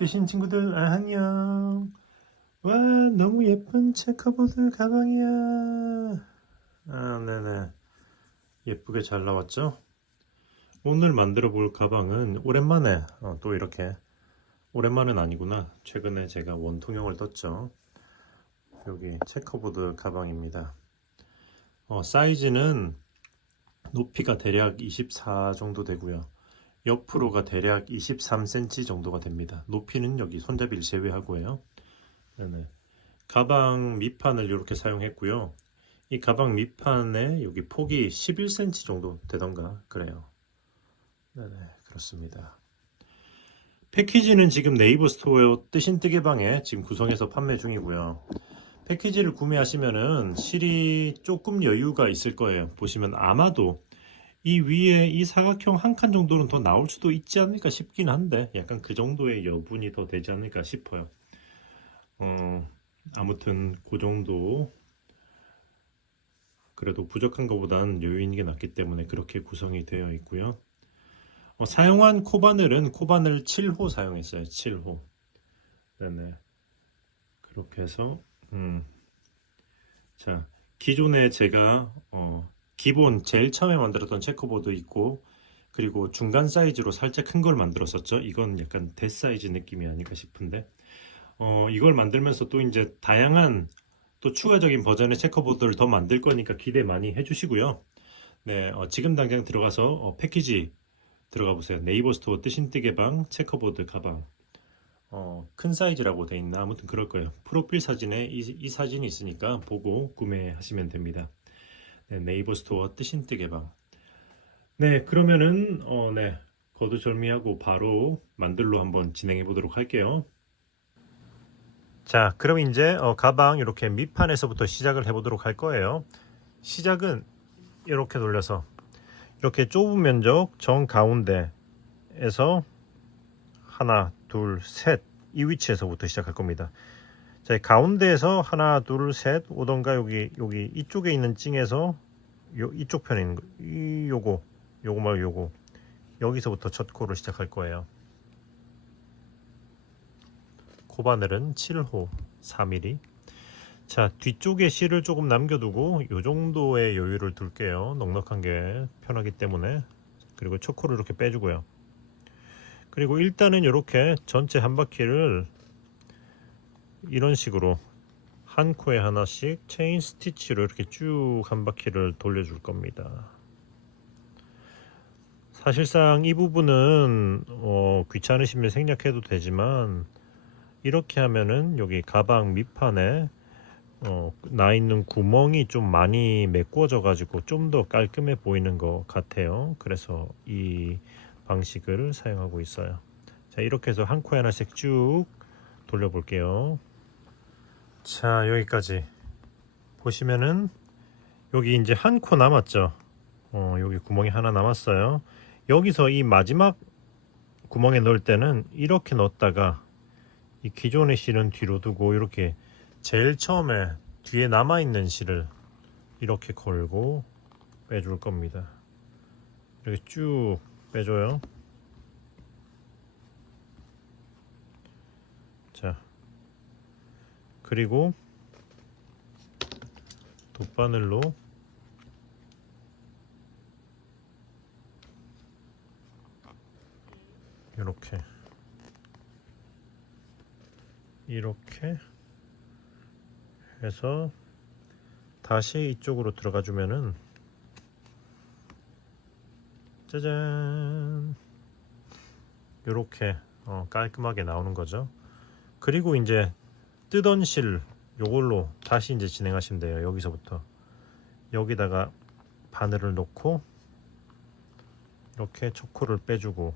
뜨신 친구들 안녕. 와, 너무 예쁜 체커보드 가방이야. 아, 네네. 예쁘게 잘 나왔죠? 오늘 만들어 볼 가방은 오랜만에 또 이렇게, 오랜만은 아니구나. 최근에 제가 원통형을 떴죠. 여기 체커보드 가방입니다. 사이즈는 높이가 대략 24 정도 되고요. 옆으로가 대략 23cm 정도가 됩니다. 높이는 여기 손잡이를 제외하고요. 네네. 가방 밑판을 이렇게 사용했고요. 이 가방 밑판에 여기 폭이 11cm 정도 되던가 그래요. 네네, 그렇습니다. 패키지는 지금 네이버 스토어 뜨신 뜨개방에 지금 구성해서 판매 중이고요. 패키지를 구매하시면은 실이 조금 여유가 있을 거예요. 보시면 아마도 이 위에 이 사각형 한 칸 정도는 더 나올 수도 있지 않을까 싶긴 한데 약간 그 정도의 여분이 더 되지 않을까 싶어요. 아무튼 그 정도 그래도 부족한 것보단 여유 있는 게 낫기 때문에 그렇게 구성이 되어 있고요. 사용한 코바늘은 코바늘 7호 사용했어요. 7호. 네네. 그렇게 해서 자, 기존에 제가 기본 제일 처음에 만들었던 체커보드 있고 그리고 중간 사이즈로 살짝 큰 걸 만들었었죠. 이건 약간 대사이즈 느낌이 아닐까 싶은데 이걸 만들면서 또 이제 다양한 또 추가적인 버전의 체커보드를 더 만들 거니까 기대 많이 해주시고요. 네, 지금 당장 들어가서 패키지 들어가 보세요. 네이버 스토어 뜨신 뜨개방 체커보드 가방. 큰 사이즈라고 돼 있나 아무튼 그럴 거예요. 프로필 사진에 이 사진이 있으니까 보고 구매하시면 됩니다. 네, 네이버 스토어 뜨신 뜨개방. 네, 그러면은 네, 거두절미하고 바로 만들로 한번 진행해 보도록 할게요. 자, 그럼 이제 가방 이렇게 밑판에서부터 시작을 해 보도록 할 거예요. 시작은 이렇게 돌려서 이렇게 좁은 면적 정 가운데에서 하나, 둘, 셋 이 위치에서부터 시작할 겁니다. 자, 가운데에서 하나, 둘, 셋 오던가 여기 이쪽에 있는 찡에서 이쪽 편에 있는 거, 요거 말고 요거 여기서부터 첫 코를 시작할 거예요. 코바늘은 7호 4mm. 자, 뒤쪽에 실을 조금 남겨두고 요 정도의 여유를 둘게요. 넉넉한 게 편하기 때문에. 그리고 첫 코를 이렇게 빼주고요. 그리고 일단은 이렇게 전체 한 바퀴를 이런 식으로 한 코에 하나씩 체인 스티치로 이렇게 쭉 한 바퀴를 돌려줄 겁니다. 사실상 이 부분은 귀찮으시면 생략해도 되지만 이렇게 하면은 여기 가방 밑판에 나 있는 구멍이 좀 많이 메꿔져 가지고 좀 더 깔끔해 보이는 것 같아요. 그래서 이 방식을 사용하고 있어요. 자, 이렇게 해서 한 코에 하나씩 쭉 돌려 볼게요. 자, 여기까지 보시면은 여기 이제 한 코 남았죠. 여기 구멍이 하나 남았어요. 여기서 이 마지막 구멍에 넣을 때는 이렇게 넣었다가 이 기존의 실은 뒤로 두고 이렇게 제일 처음에 뒤에 남아있는 실을 이렇게 걸고 빼줄 겁니다. 이렇게 쭉 빼줘요. 자, 그리고 돗바늘로 이렇게 해서 다시 이쪽으로 들어가 주면은 짜잔 이렇게 깔끔하게 나오는 거죠. 그리고 이제 뜨던 실 요걸로 다시 이제 진행하시면 돼요. 여기서부터 여기다가 바늘을 놓고 이렇게 초코를 빼주고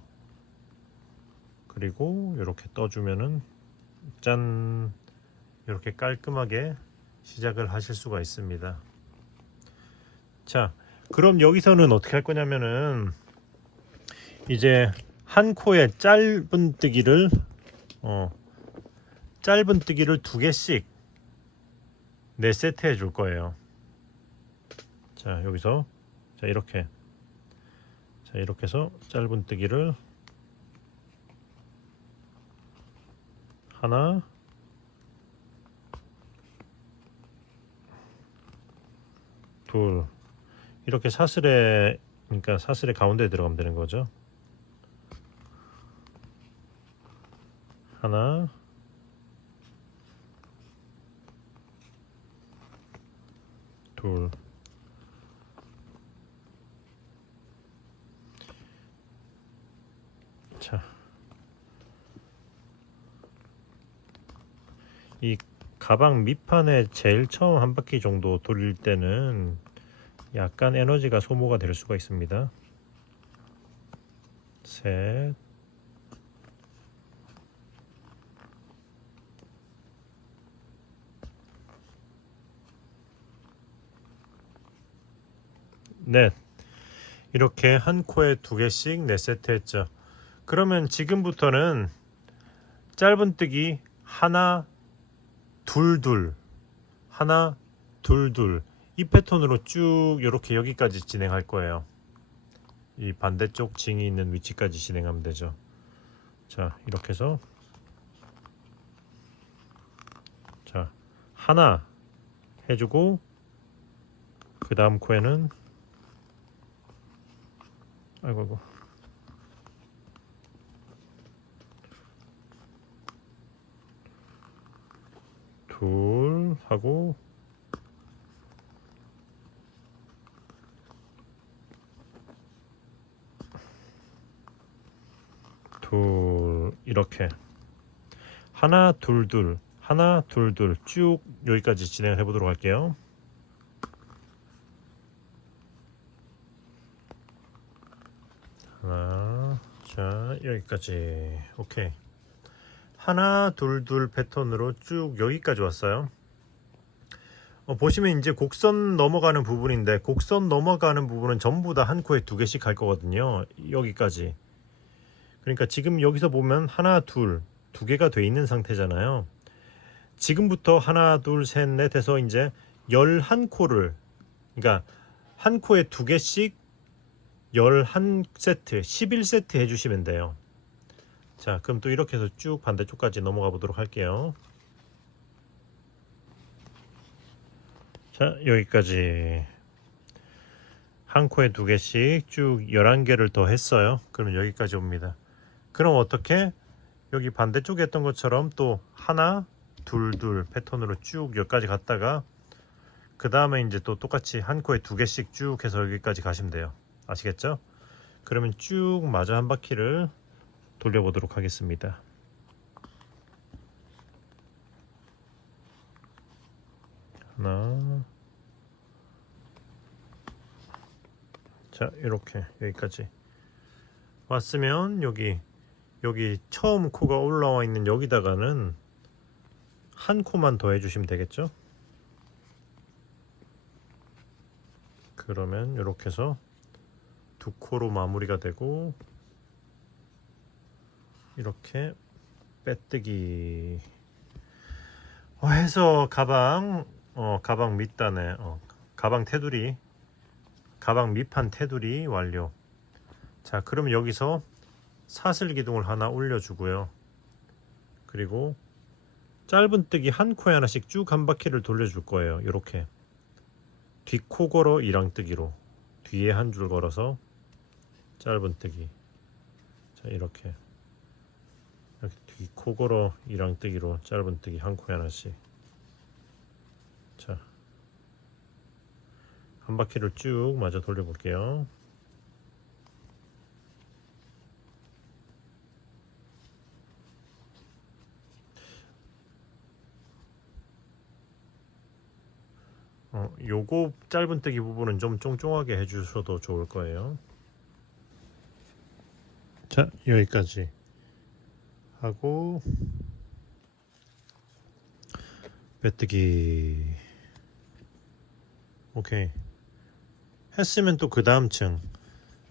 그리고 이렇게 떠주면은 짠 이렇게 깔끔하게 시작을 하실 수가 있습니다. 자, 그럼 여기서는 어떻게 할 거냐면은 이제 한 코에 짧은 뜨기를 두 개씩 4세트 해줄 거예요. 자, 여기서 이렇게 해서 짧은 뜨기를 하나, 둘. 이렇게 사슬에, 그러니까 사슬의 가운데에 들어가면 되는 거죠. 하나, 둘. 자, 이 가방 밑판에 제일 처음 한 바퀴 정도 돌릴 때는 약간 에너지가 소모가 될 수가 있습니다. 셋, 넷. 이렇게 한 코에 2개씩 4세트 했죠. 그러면 지금부터는 짧은뜨기 하나, 둘, 둘, 하나, 둘, 둘, 이 패턴으로 쭉 이렇게 여기까지 진행할 거예요. 이 반대쪽 징이 있는 위치까지 진행하면 되죠. 자, 이렇게 해서 자, 하나 해주고 그 다음 코에는 아이고 둘 하고 둘, 이렇게 하나 둘 둘 하나 둘 둘 쭉 여기까지 진행을 해보도록 할게요. 하나, 자, 여기까지. 오케이. 하나 둘 둘 패턴으로 쭉 여기까지 왔어요. 보시면 이제 곡선 넘어가는 부분인데, 곡선 넘어가는 부분은 전부 다 한 코에 2개씩 갈 거거든요. 여기까지. 그러니까 지금 여기서 보면 하나 둘 2개가 돼 있는 상태잖아요. 지금부터 하나 둘 셋 넷 해서 이제 11코를, 그러니까 한 코에 2개씩 11세트 11세트 해주시면 돼요. 자, 그럼 또 이렇게 해서 쭉 반대쪽까지 넘어가 보도록 할게요. 자, 여기까지 한 코에 2개씩 쭉 11개를 더 했어요. 그러면 여기까지 옵니다. 그럼 어떻게? 여기 반대쪽에 했던 것처럼 또 하나 둘 둘 패턴으로 쭉 여기까지 갔다가 그 다음에 이제 또 똑같이 한 코에 2개씩 쭉 해서 여기까지 가시면 돼요. 아시겠죠? 그러면 쭉 마저 한 바퀴를 돌려보도록 하겠습니다. 하나, 자, 이렇게 여기까지 왔으면 여기 처음 코가 올라와 있는 여기다가는 한 코만 더 해주시면 되겠죠? 그러면 이렇게 해서 2코로 마무리가 되고, 이렇게 빼뜨기 해서 가방 밑단에 가방 테두리, 가방 밑판 테두리 완료. 자, 그럼 여기서 사슬 기둥을 하나 올려주고요. 그리고 짧은뜨기 한 코에 하나씩 쭉 한 바퀴를 돌려줄 거예요. 이렇게 뒷코 걸어 이랑뜨기로 뒤에 한 줄 걸어서 짧은뜨기. 자, 이렇게 뒷코 걸어 이랑뜨기로 짧은뜨기 한 코에 하나씩. 자, 한 바퀴를 쭉 마저 돌려볼게요. 요거 짧은뜨기 부분은 좀 쫑쫑하게 해주셔도 좋을 거예요. 자, 여기까지 하고 빼뜨기. 오케이. 했으면 또 그 다음 층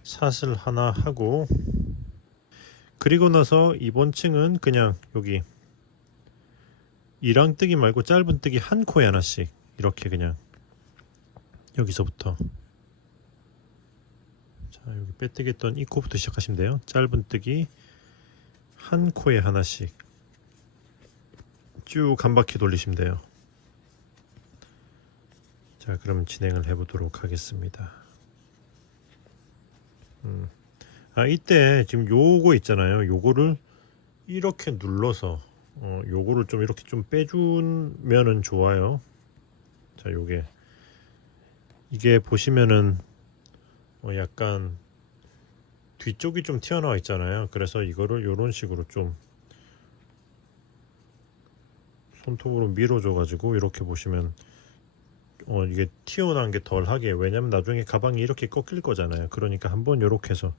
사슬 하나 하고, 그리고 나서 이번 층은 그냥 여기 이랑뜨기 말고 짧은뜨기 한 코에 하나씩 이렇게 그냥 여기서부터, 자, 여기 빼뜨기 했던 이 코부터 시작하시면 돼요. 짧은뜨기 한 코에 하나씩 쭉 한 바퀴 돌리시면 돼요. 자, 그럼 진행을 해보도록 하겠습니다. 이때 지금 요거 있잖아요. 요거를 이렇게 눌러서 요거를 좀 이렇게 좀 빼주면은 좋아요. 자, 이게 보시면은 약간 뒤쪽이 좀 튀어나와 있잖아요. 그래서 이거를 요런 식으로 좀 손톱으로 밀어줘 가지고 이렇게 보시면 이게 튀어나온 게 덜하게, 왜냐면 나중에 가방이 이렇게 꺾일 거잖아요. 그러니까 한번 요렇게 해서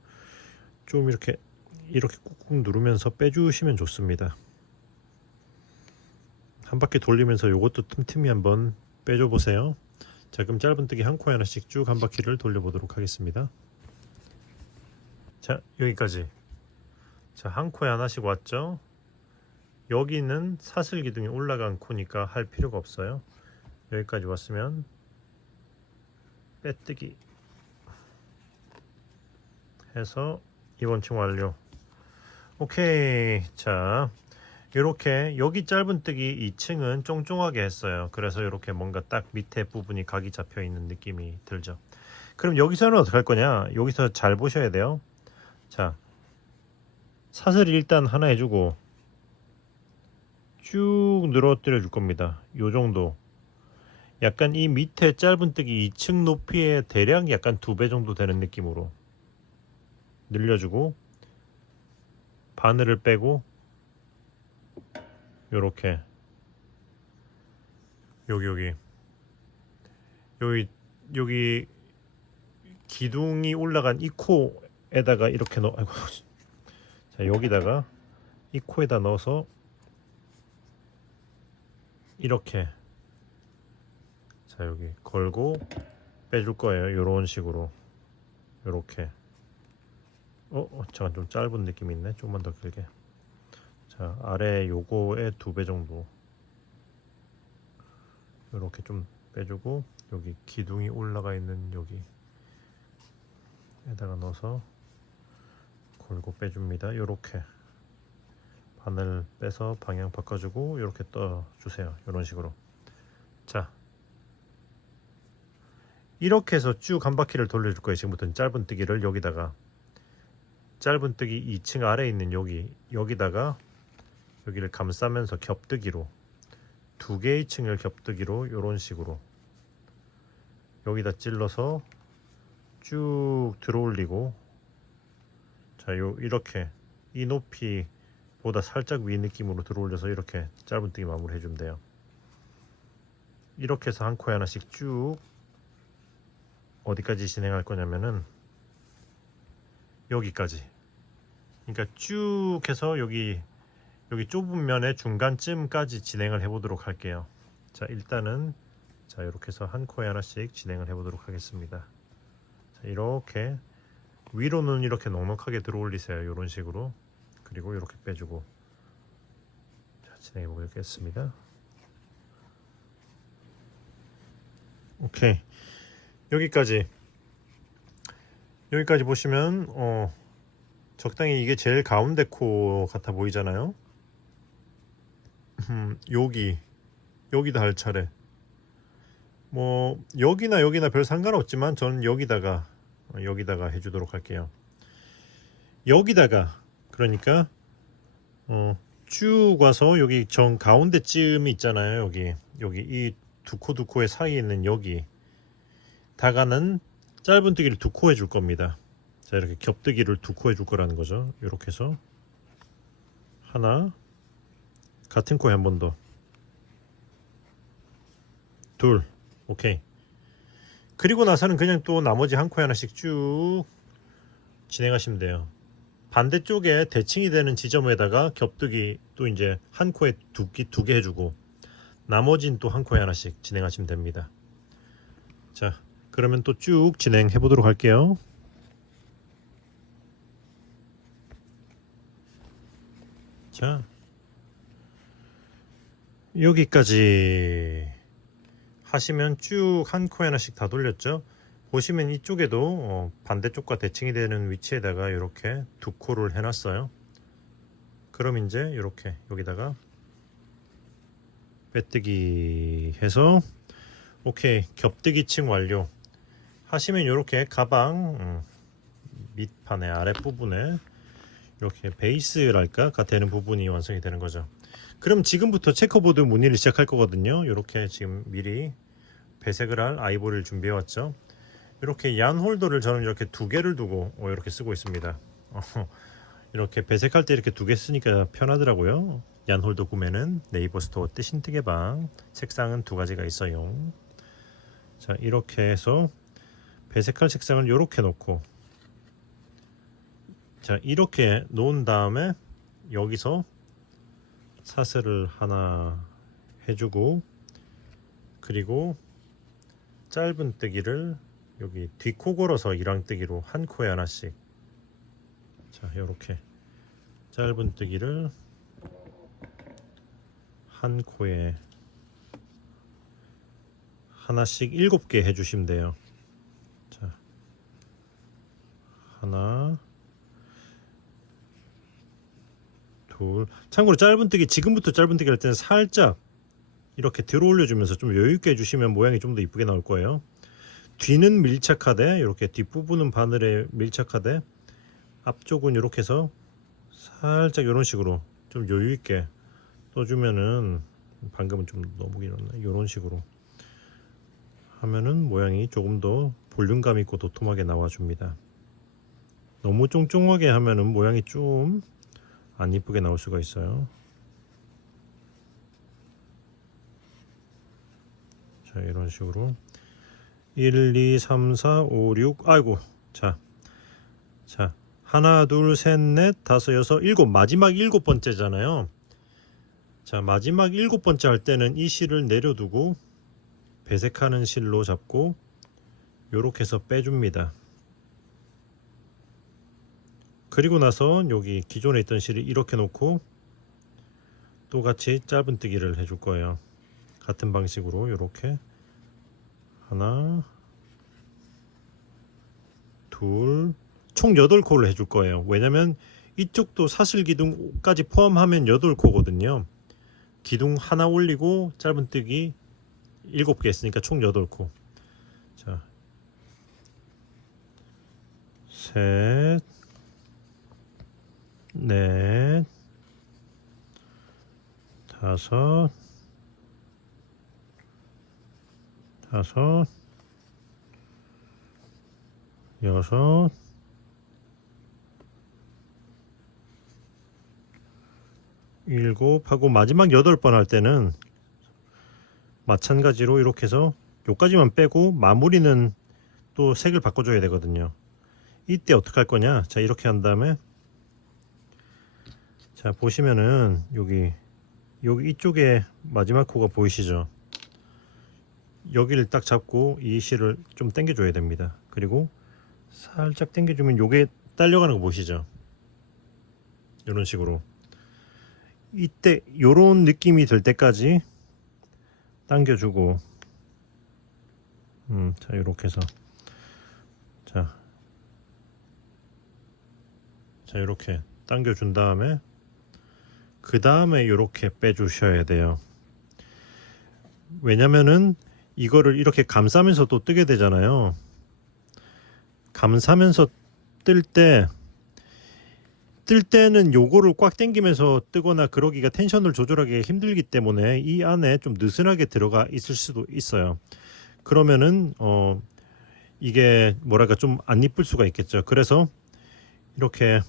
좀 이렇게 꾹꾹 누르면서 빼주시면 좋습니다. 한 바퀴 돌리면서 요것도 틈틈이 한번 빼줘 보세요. 자, 그럼 짧은뜨기 한 코에 하나씩 쭉 한 바퀴를 돌려보도록 하겠습니다. 자, 여기까지. 자, 한 코에 하나씩 왔죠. 여기는 사슬 기둥이 올라간 코니까 할 필요가 없어요. 여기까지 왔으면 빼뜨기 해서 이번층 완료. 오케이. 자, 이렇게 여기 짧은뜨기 2층은 쫑쫑하게 했어요. 그래서 이렇게 뭔가 딱 밑에 부분이 각이 잡혀 있는 느낌이 들죠. 그럼 여기서는 어떻게 할 거냐? 여기서 잘 보셔야 돼요. 자, 사슬 일단 하나 해주고 쭉 늘어뜨려 줄 겁니다. 요 정도. 약간 이 밑에 짧은뜨기 2층 높이에 대략 약간 2배 정도 되는 느낌으로 늘려주고 바늘을 빼고 요렇게 여기 기둥이 올라간 이 코에다가 이렇게 아이고. 자, 여기다가 이 코에다 넣어서 이렇게, 자, 여기 걸고 빼줄 거예요. 요런 식으로 요렇게. 잠깐 좀 짧은 느낌이 있네. 조금만 더 길게. 자, 아래 요거의 2배 정도 요렇게 좀 빼주고 여기 기둥이 올라가 있는 여기에다가 넣어서 걸고 빼줍니다. 요렇게 바늘 빼서 방향 바꿔주고 요렇게 떠주세요. 요런 식으로. 자, 이렇게 해서 쭉 한 바퀴를 돌려줄 거예요. 지금부터는 짧은뜨기를 여기다가, 짧은뜨기 2층 아래에 있는 여기다가 여기를 감싸면서 겹뜨기로 2개의 층을 겹뜨기로 요런 식으로 여기다 찔러서 쭉 들어올리고, 자, 이렇게 이 높이보다 살짝 위 느낌으로 들어올려서 이렇게 짧은뜨기 마무리 해주면 돼요. 이렇게 해서 한 코에 하나씩 쭉 어디까지 진행할 거냐면은 여기까지. 그러니까 쭉 해서 여기 좁은 면의 중간쯤까지 진행을 해보도록 할게요. 자, 일단은 자, 이렇게 해서 한 코에 하나씩 진행을 해보도록 하겠습니다. 자, 이렇게 위로는 이렇게 넉넉하게 들어올리세요. 이런 식으로. 그리고 이렇게 빼주고. 자, 진행해 보겠습니다. 오케이. 여기까지 보시면 적당히 이게 제일 가운데 코 같아 보이잖아요. 여기다 할 차례. 뭐 여기나 별 상관없지만 저는 여기다가 해주도록 할게요. 여기다가, 그러니까 쭉 와서 여기 정 가운데쯤이 있잖아요. 여기 이 두 코의 사이에 있는 여기다가는 짧은뜨기를 2코 해줄 겁니다. 자, 이렇게 겹뜨기를 2코 해줄 거라는 거죠. 이렇게 해서 하나, 같은 코에 한 번 더, 둘, 오케이. 그리고 나서는 그냥 또 나머지 한 코에 하나씩 쭉 진행하시면 돼요. 반대쪽에 대칭이 되는 지점에다가 겹뜨기 또 이제 한 코에 두 개 해주고 나머지는 또 한 코에 하나씩 진행하시면 됩니다. 자, 그러면 또 쭉 진행해 보도록 할게요. 자, 여기까지 하시면 쭉 한 코에 하나씩 다 돌렸죠. 보시면 이쪽에도 반대쪽과 대칭이 되는 위치에다가 이렇게 2코를 해놨어요. 그럼 이제 이렇게 여기다가 빼뜨기 해서 오케이, 겹뜨기층 완료 하시면 이렇게 가방 밑판의 아랫부분에 이렇게 베이스랄까가 되는 부분이 완성이 되는 거죠. 그럼 지금부터 체커보드 무늬를 시작할 거거든요. 이렇게 지금 미리 배색을 할 아이보리를 준비해 왔죠. 이렇게 얀 홀더를 저는 이렇게 두 개를 두고 이렇게 쓰고 있습니다. 이렇게 배색할 때 이렇게 두 개 쓰니까 편하더라고요. 얀 홀더 구매는 네이버 스토어 뜨신뜨개방, 색상은 두 가지가 있어요. 자, 이렇게 해서 배색할 색상을 이렇게 놓고, 자, 이렇게 놓은 다음에 여기서 사슬을 하나 해주고, 그리고 짧은뜨기를 여기 뒷코 걸어서 일왕뜨기로 한 코에 하나씩, 자, 이렇게 짧은뜨기를 한 코에 하나씩 7개 해주시면 돼요. 자, 하나, 둘. 참고로 짧은뜨기, 지금부터 짧은뜨기 할 때는 살짝 이렇게 들어 올려주면서 좀 여유있게 해주시면 모양이 좀 더 이쁘게 나올 거예요. 뒤는 밀착하되, 이렇게 뒷부분은 바늘에 밀착하되, 앞쪽은 이렇게 해서 살짝 이런 식으로 좀 여유있게 떠주면은, 방금은 좀 너무 길었나? 이런 식으로 하면은 모양이 조금 더 볼륨감 있고 도톰하게 나와줍니다. 너무 쫑쫑하게 하면은 모양이 좀 안 이쁘게 나올 수가 있어요. 자, 이런 식으로 1, 2, 3, 4, 5, 6. 아이고. 자, 하나, 둘, 셋, 넷, 다섯, 여섯, 일곱. 마지막 7번째잖아요. 자, 마지막 7번째 할 때는 이 실을 내려두고 배색하는 실로 잡고 요렇게 해서 빼줍니다. 그리고 나서 여기 기존에 있던 실을 이렇게 놓고 또 같이 짧은뜨기를 해줄 거예요. 같은 방식으로 이렇게 하나, 둘, 총 8코를 해줄 거예요. 왜냐면 이쪽도 사슬 기둥까지 포함하면 8코거든요. 기둥 하나 올리고 짧은뜨기 7개 했으니까 총 8코. 자, 셋, 넷, 다섯, 여섯, 일곱 하고 마지막 8번 할 때는 마찬가지로 이렇게 해서 요까지만 빼고 마무리는 또 색을 바꿔줘야 되거든요. 이때 어떻게 할 거냐? 자, 이렇게 한 다음에, 자, 보시면은 여기 이쪽에 마지막 코가 보이시죠? 여기를 딱 잡고 이 실을 좀 당겨줘야 됩니다. 그리고 살짝 당겨주면 요게 딸려가는 거 보시죠? 이런 식으로 이때 요런 느낌이 들 때까지 당겨주고, 자, 이렇게 해서 자, 이렇게 당겨준 다음에 그 다음에 이렇게 빼주셔야 돼요. 왜냐면은 이거를 이렇게 감싸면서 또 뜨게 되잖아요. 감싸면서 뜰 때는 요거를 꽉 당기면서 뜨거나 그러기가 텐션을 조절하기 힘들기 때문에 이 안에 좀 느슨하게 들어가 있을 수도 있어요. 그러면은 이게 뭐랄까 좀 안 이쁠 수가 있겠죠. 그래서 이렇게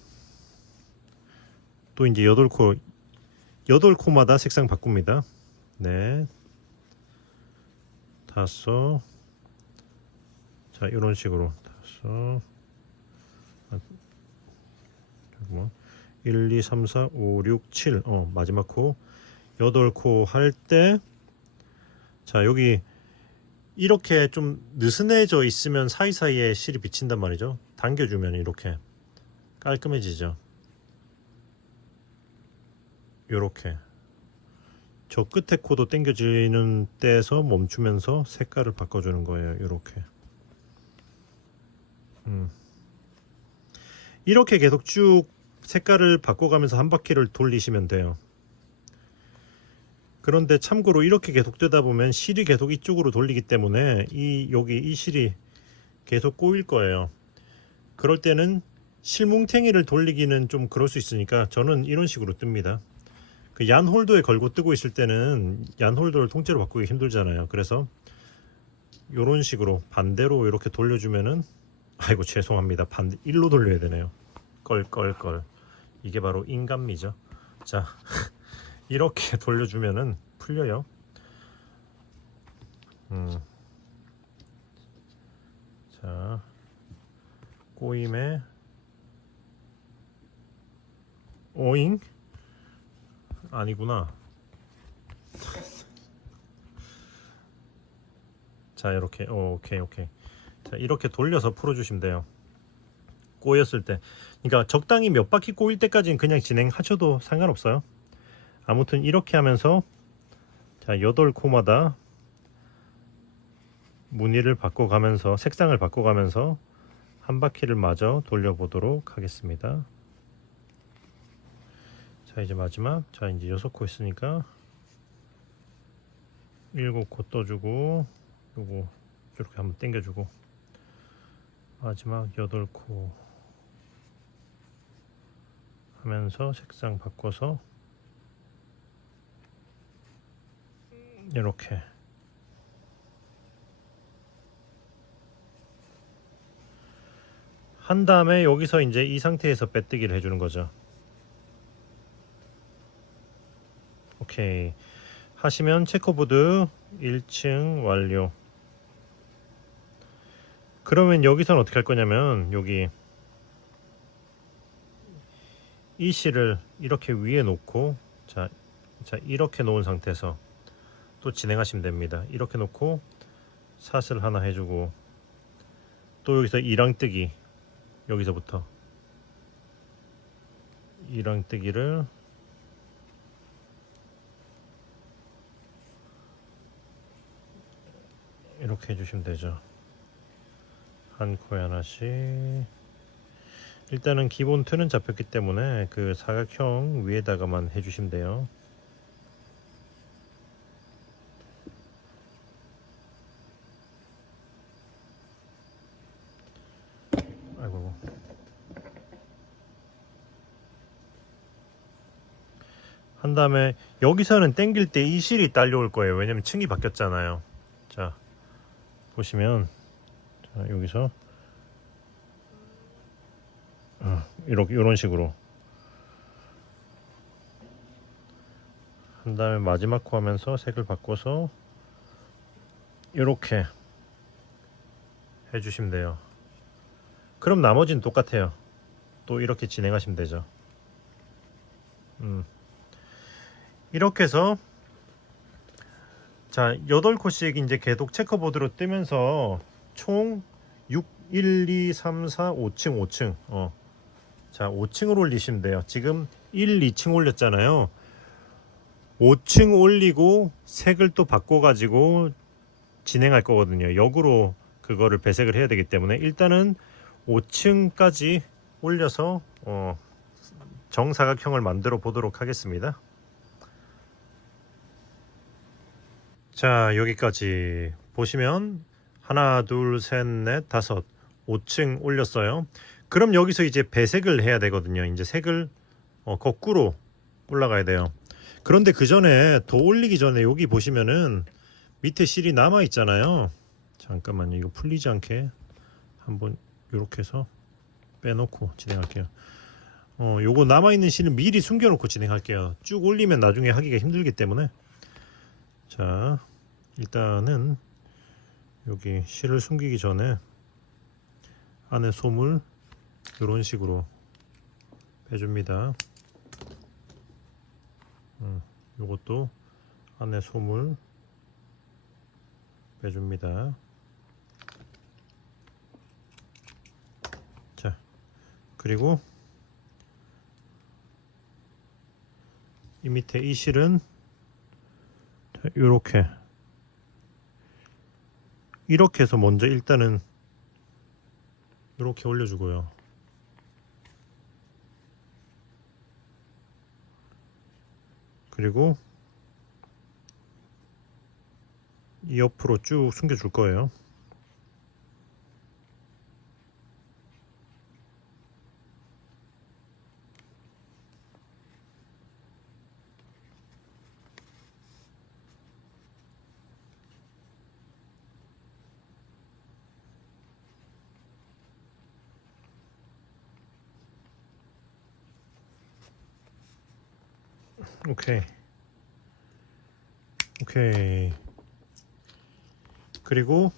또 이제 8코마다 색상 바꿉니다. 네, 다섯, 자, 이런 식으로 다섯, 1, 2, 3, 4, 5, 6, 7. 마지막 코 8코 할 때, 자, 여기 이렇게 좀 느슨해져 있으면 사이사이에 실이 비친단 말이죠. 당겨주면 이렇게 깔끔해지죠. 요렇게 저 끝에 코도 당겨지는 때에서 멈추면서 색깔을 바꿔주는 거예요. 요렇게 이렇게 계속 쭉 색깔을 바꿔가면서 한 바퀴를 돌리시면 돼요. 그런데 참고로 이렇게 계속 뜨다 보면 실이 계속 이쪽으로 돌리기 때문에 여기 이 실이 계속 꼬일 거예요. 그럴 때는 실뭉탱이를 돌리기는 좀 그럴 수 있으니까 저는 이런 식으로 뜹니다. 그 얀 홀더에 걸고 뜨고 있을 때는 얀 홀더를 통째로 바꾸기 힘들잖아요. 그래서 이런 식으로 반대로 이렇게 돌려주면은, 아이고 죄송합니다, 반대 일로 돌려야 되네요. 껄껄껄. 이게 바로 인간미죠. 자 이렇게 돌려주면은 풀려요. 자, 꼬임에 오잉? 아니구나. 자, 이렇게. 오케이. 자, 이렇게 돌려서 풀어주시면 돼요. 꼬였을 때. 그러니까 적당히 몇 바퀴 꼬일 때까지는 그냥 진행하셔도 상관없어요. 아무튼 이렇게 하면서, 자, 8코마다 무늬를 바꿔가면서, 색상을 바꿔가면서 한 바퀴를 마저 돌려보도록 하겠습니다. 자, 이제 마지막. 자, 이제 6코 있으니까 7코 떠주고, 요거 이렇게 한번 당겨주고, 마지막 8코 하면서 색상 바꿔서 이렇게 한 다음에 여기서 이제 이 상태에서 빼뜨기를 해주는 거죠. 오케이. 하시면 체커보드 1층 완료. 그러면 여기서는 어떻게 할 거냐면, 여기 이 실을 이렇게 위에 놓고, 자 이렇게 놓은 상태에서 또 진행하시면 됩니다. 이렇게 놓고 샷을 하나 해주고, 또 여기서 이랑뜨기, 여기서부터 이랑뜨기를 이렇게 해주시면 되죠. 한 코에 하나씩. 일단은 기본 틀은 잡혔기 때문에 그 사각형 위에다가만 해주시면 돼요. 아이고. 한 다음에 여기서는 당길 때 이 실이 딸려올 거예요. 왜냐면 층이 바뀌었잖아요. 자, 보시면, 자, 여기서 이렇게 이런 식으로 한 다음에 마지막 코 하면서 색을 바꿔서 이렇게 해주시면 돼요. 그럼 나머지는 똑같아요. 또 이렇게 진행하시면 되죠. 이렇게 해서, 자, 8코씩 이제 계속 체커보드로 뜨면서 총 6, 1, 2, 3, 4, 5층, 5층. 자, 5층을 올리시면 돼요. 지금 1, 2층 올렸잖아요. 5층 올리고 색을 또 바꿔가지고 진행할 거거든요. 역으로 그거를 배색을 해야 되기 때문에 일단은 5층까지 올려서 정사각형을 만들어 보도록 하겠습니다. 자, 여기까지 보시면 하나, 둘, 셋, 넷, 다섯, 5층 올렸어요. 그럼 여기서 이제 배색을 해야 되거든요. 이제 색을 거꾸로 올라가야 돼요. 그런데 그 전에, 더 올리기 전에 여기 보시면은 밑에 실이 남아 있잖아요. 잠깐만요. 이거 풀리지 않게 한번 이렇게 해서 빼놓고 진행할게요. 요거 남아있는 실은 미리 숨겨놓고 진행할게요. 쭉 올리면 나중에 하기가 힘들기 때문에. 자, 일단은 여기 실을 숨기기 전에 안에 솜을 이런 식으로 빼줍니다. 요것도 안에 솜을 빼줍니다. 자, 그리고 이 밑에 이 실은 이렇게 해서 먼저 일단은 이렇게 올려주고요. 그리고 옆으로 쭉 숨겨줄 거예요. 오케이. 오케이. 그리고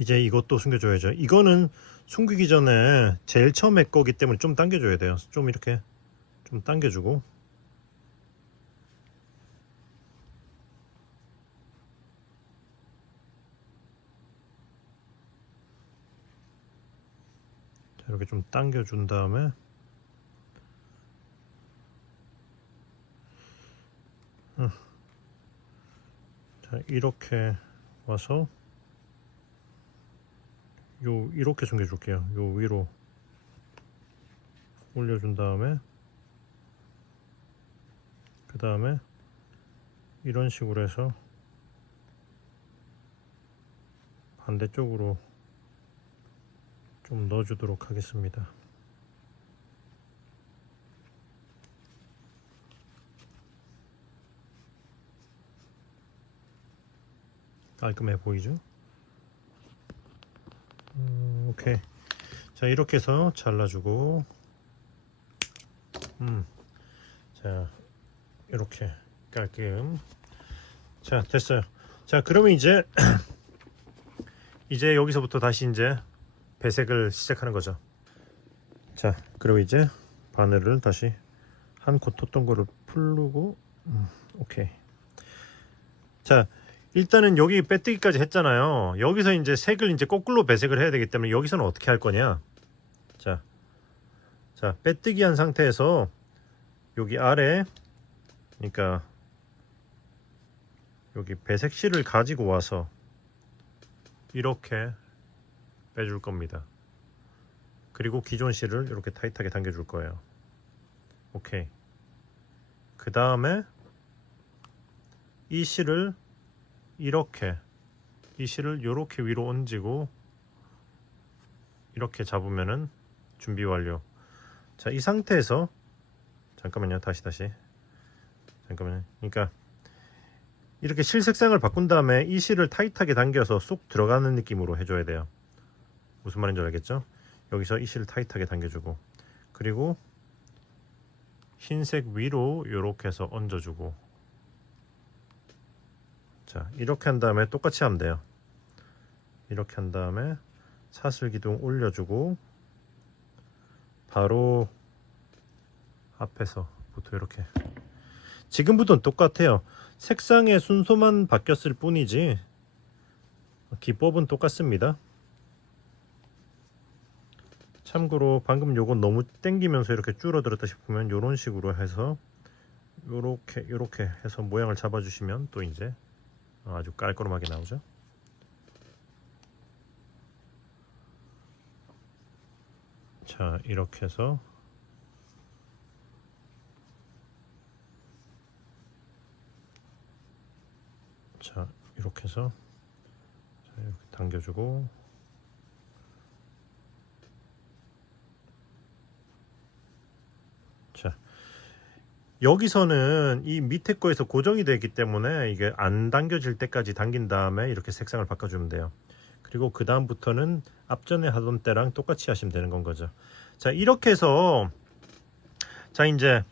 이제 이것도 숨겨줘야죠. 이거는 숨기기 전에 제일 처음에 거기 때문에 좀 당겨줘야 돼요. 좀 이렇게 좀 당겨주고. 자, 이렇게 좀 당겨준 다음에 자, 이렇게 와서 이렇게 숨겨줄게요. 요 위로 올려준 다음에 그 다음에 이런 식으로 해서 반대쪽으로 좀 넣어주도록 하겠습니다. 깔끔해 보이죠? 오케이. 자, 이렇게 해서 잘라주고 자, 이렇게 깔끔. 자, 됐어요. 자, 그러면 이제 이제 여기서부터 다시 이제 배색을 시작하는 거죠. 자, 그럼 이제 바늘을 다시 한 코 텄던 거를 풀고 오케이. 자, 일단은 여기 빼뜨기까지 했잖아요. 여기서 이제 색을 이제 거꾸로 배색을 해야 되기 때문에 여기서는 어떻게 할 거냐. 자, 빼뜨기 한 상태에서 여기 아래, 그러니까 여기 배색 실을 가지고 와서 이렇게 빼줄 겁니다. 그리고 기존 실을 이렇게 타이트하게 당겨줄 거예요. 오케이. 그 다음에 이 실을 이렇게, 이 실을 이렇게 위로 얹고 이렇게 잡으면은 준비 완료. 자, 이 상태에서 잠깐만요. 다시 잠깐만요. 그러니까 이렇게 실 색상을 바꾼 다음에 이 실을 타이트하게 당겨서 쏙 들어가는 느낌으로 해줘야 돼요. 무슨 말인지 알겠죠? 여기서 이 실을 타이트하게 당겨주고, 그리고 흰색 위로 이렇게 해서 얹어주고, 자, 이렇게 한 다음에 똑같이 하면 돼요. 이렇게 한 다음에 사슬 기둥 올려주고 바로 앞에서부터 이렇게. 지금부터는 똑같아요. 색상의 순서만 바뀌었을 뿐이지 기법은 똑같습니다. 참고로 방금 요건 너무 당기면서 이렇게 줄어들었다 싶으면 이런 식으로 해서 요렇게 해서 모양을 잡아주시면 또 이제 아주 깔끔하게 나오죠. 자, 이렇게 해서 자, 이렇게 해서 자, 이렇게 당겨주고, 자, 여기서는 이 밑에 거에서 고정이 되기 때문에 이게 안 당겨질 때까지 당긴 다음에 이렇게 색상을 바꿔주면 돼요. 그리고 그 다음부터는 앞전에 하던 때랑 똑같이 하시면 되는 건 거죠. 자, 이렇게 해서 자, 이제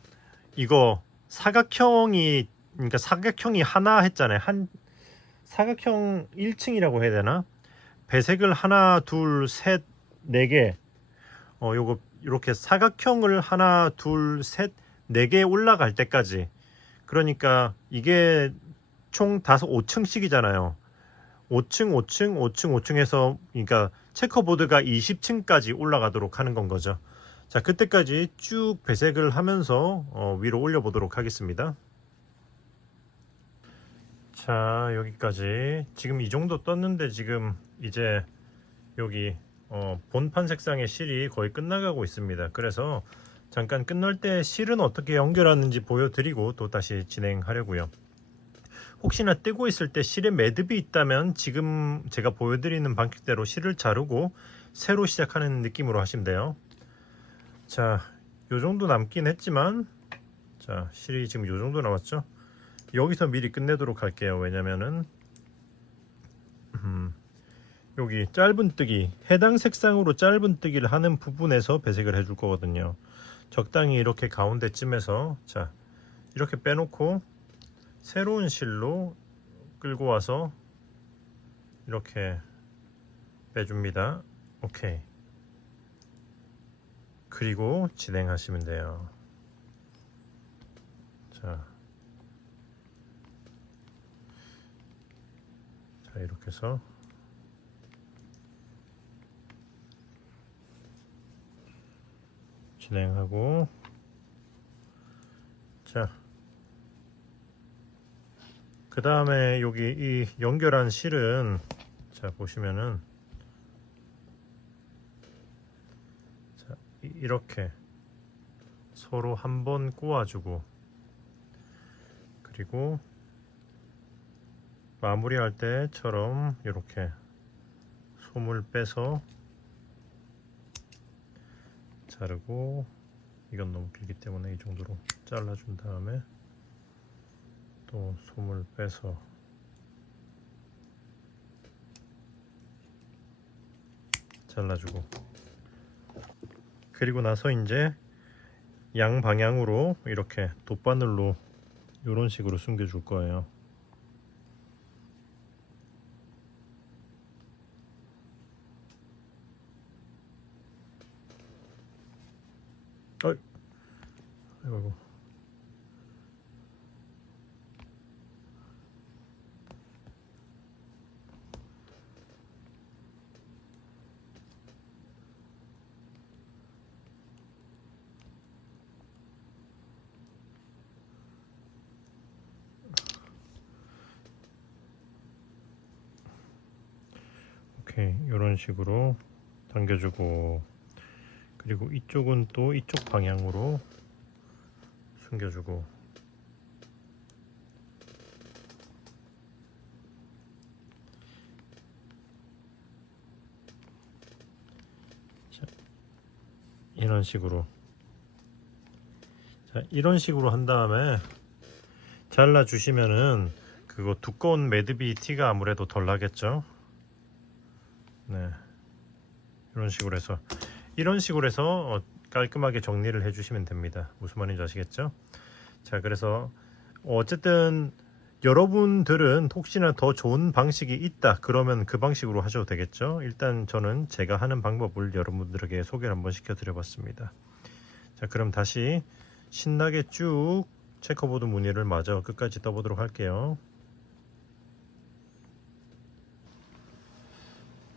이거 사각형이, 그러니까 사각형이 하나 했잖아요. 한 사각형 1층이라고 해야 되나? 배색을 하나, 둘, 셋, 네 개. 요거 이렇게 사각형을 하나, 둘, 셋, 네 개 올라갈 때까지. 그러니까 이게 총 5층씩이잖아요. 5층, 5층, 5층, 5층 해서, 그러니까 체커보드가 20층까지 올라가도록 하는 건 거죠. 자, 그때까지 쭉 배색을 하면서 위로 올려 보도록 하겠습니다. 자, 여기까지 지금 이 정도 떴는데 지금 이제 여기 본판 색상의 실이 거의 끝나가고 있습니다. 그래서 잠깐 끝날 때 실은 어떻게 연결하는지 보여드리고 또 다시 진행하려고요. 혹시나 뜨고 있을 때 실에 매듭이 있다면 지금 제가 보여드리는 방식대로 실을 자르고 새로 시작하는 느낌으로 하시면 돼요. 자, 요 정도 남긴 했지만, 자, 실이 지금 요 정도 남았죠. 여기서 미리 끝내도록 할게요. 왜냐면은 여기 짧은뜨기, 해당 색상으로 짧은뜨기를 하는 부분에서 배색을 해줄 거거든요. 적당히 이렇게 가운데쯤에서, 자, 이렇게 빼놓고 새로운 실로 끌고 와서 이렇게 빼줍니다. 오케이. 그리고 진행하시면 돼요. 자, 이렇게 해서 진행하고, 자, 그 다음에 여기 이 연결한 실은, 자, 보시면은, 자, 이렇게 서로 한번 꼬아주고, 그리고 마무리할 때처럼 이렇게 솜을 빼서 자르고, 이건 너무 길기 때문에 이 정도로 잘라준 다음에 또 솜을 빼서 잘라주고, 그리고 나서 이제 양 방향으로 이렇게 돗바늘로 이런 식으로 숨겨줄 거예요. 아이고. 오케이, 이런 식으로 당겨주고, 그리고 이쪽은 또 이쪽 방향으로 숨겨주고, 자, 이런 식으로, 자, 이런 식으로 한 다음에 잘라 주시면은 그거 두꺼운 매듭이 티가 아무래도 덜 나겠죠. 네, 이런 식으로 해서 깔끔하게 정리를 해주시면 됩니다. 무슨 말인지 아시겠죠? 자, 그래서 어쨌든 여러분들은 혹시나 더 좋은 방식이 있다 그러면 그 방식으로 하셔도 되겠죠. 일단 저는 제가 하는 방법을 여러분들에게 소개를 한번 시켜 드려 봤습니다. 자, 그럼 다시 신나게 쭉 체커보드 무늬를 마저 끝까지 떠보도록 할게요.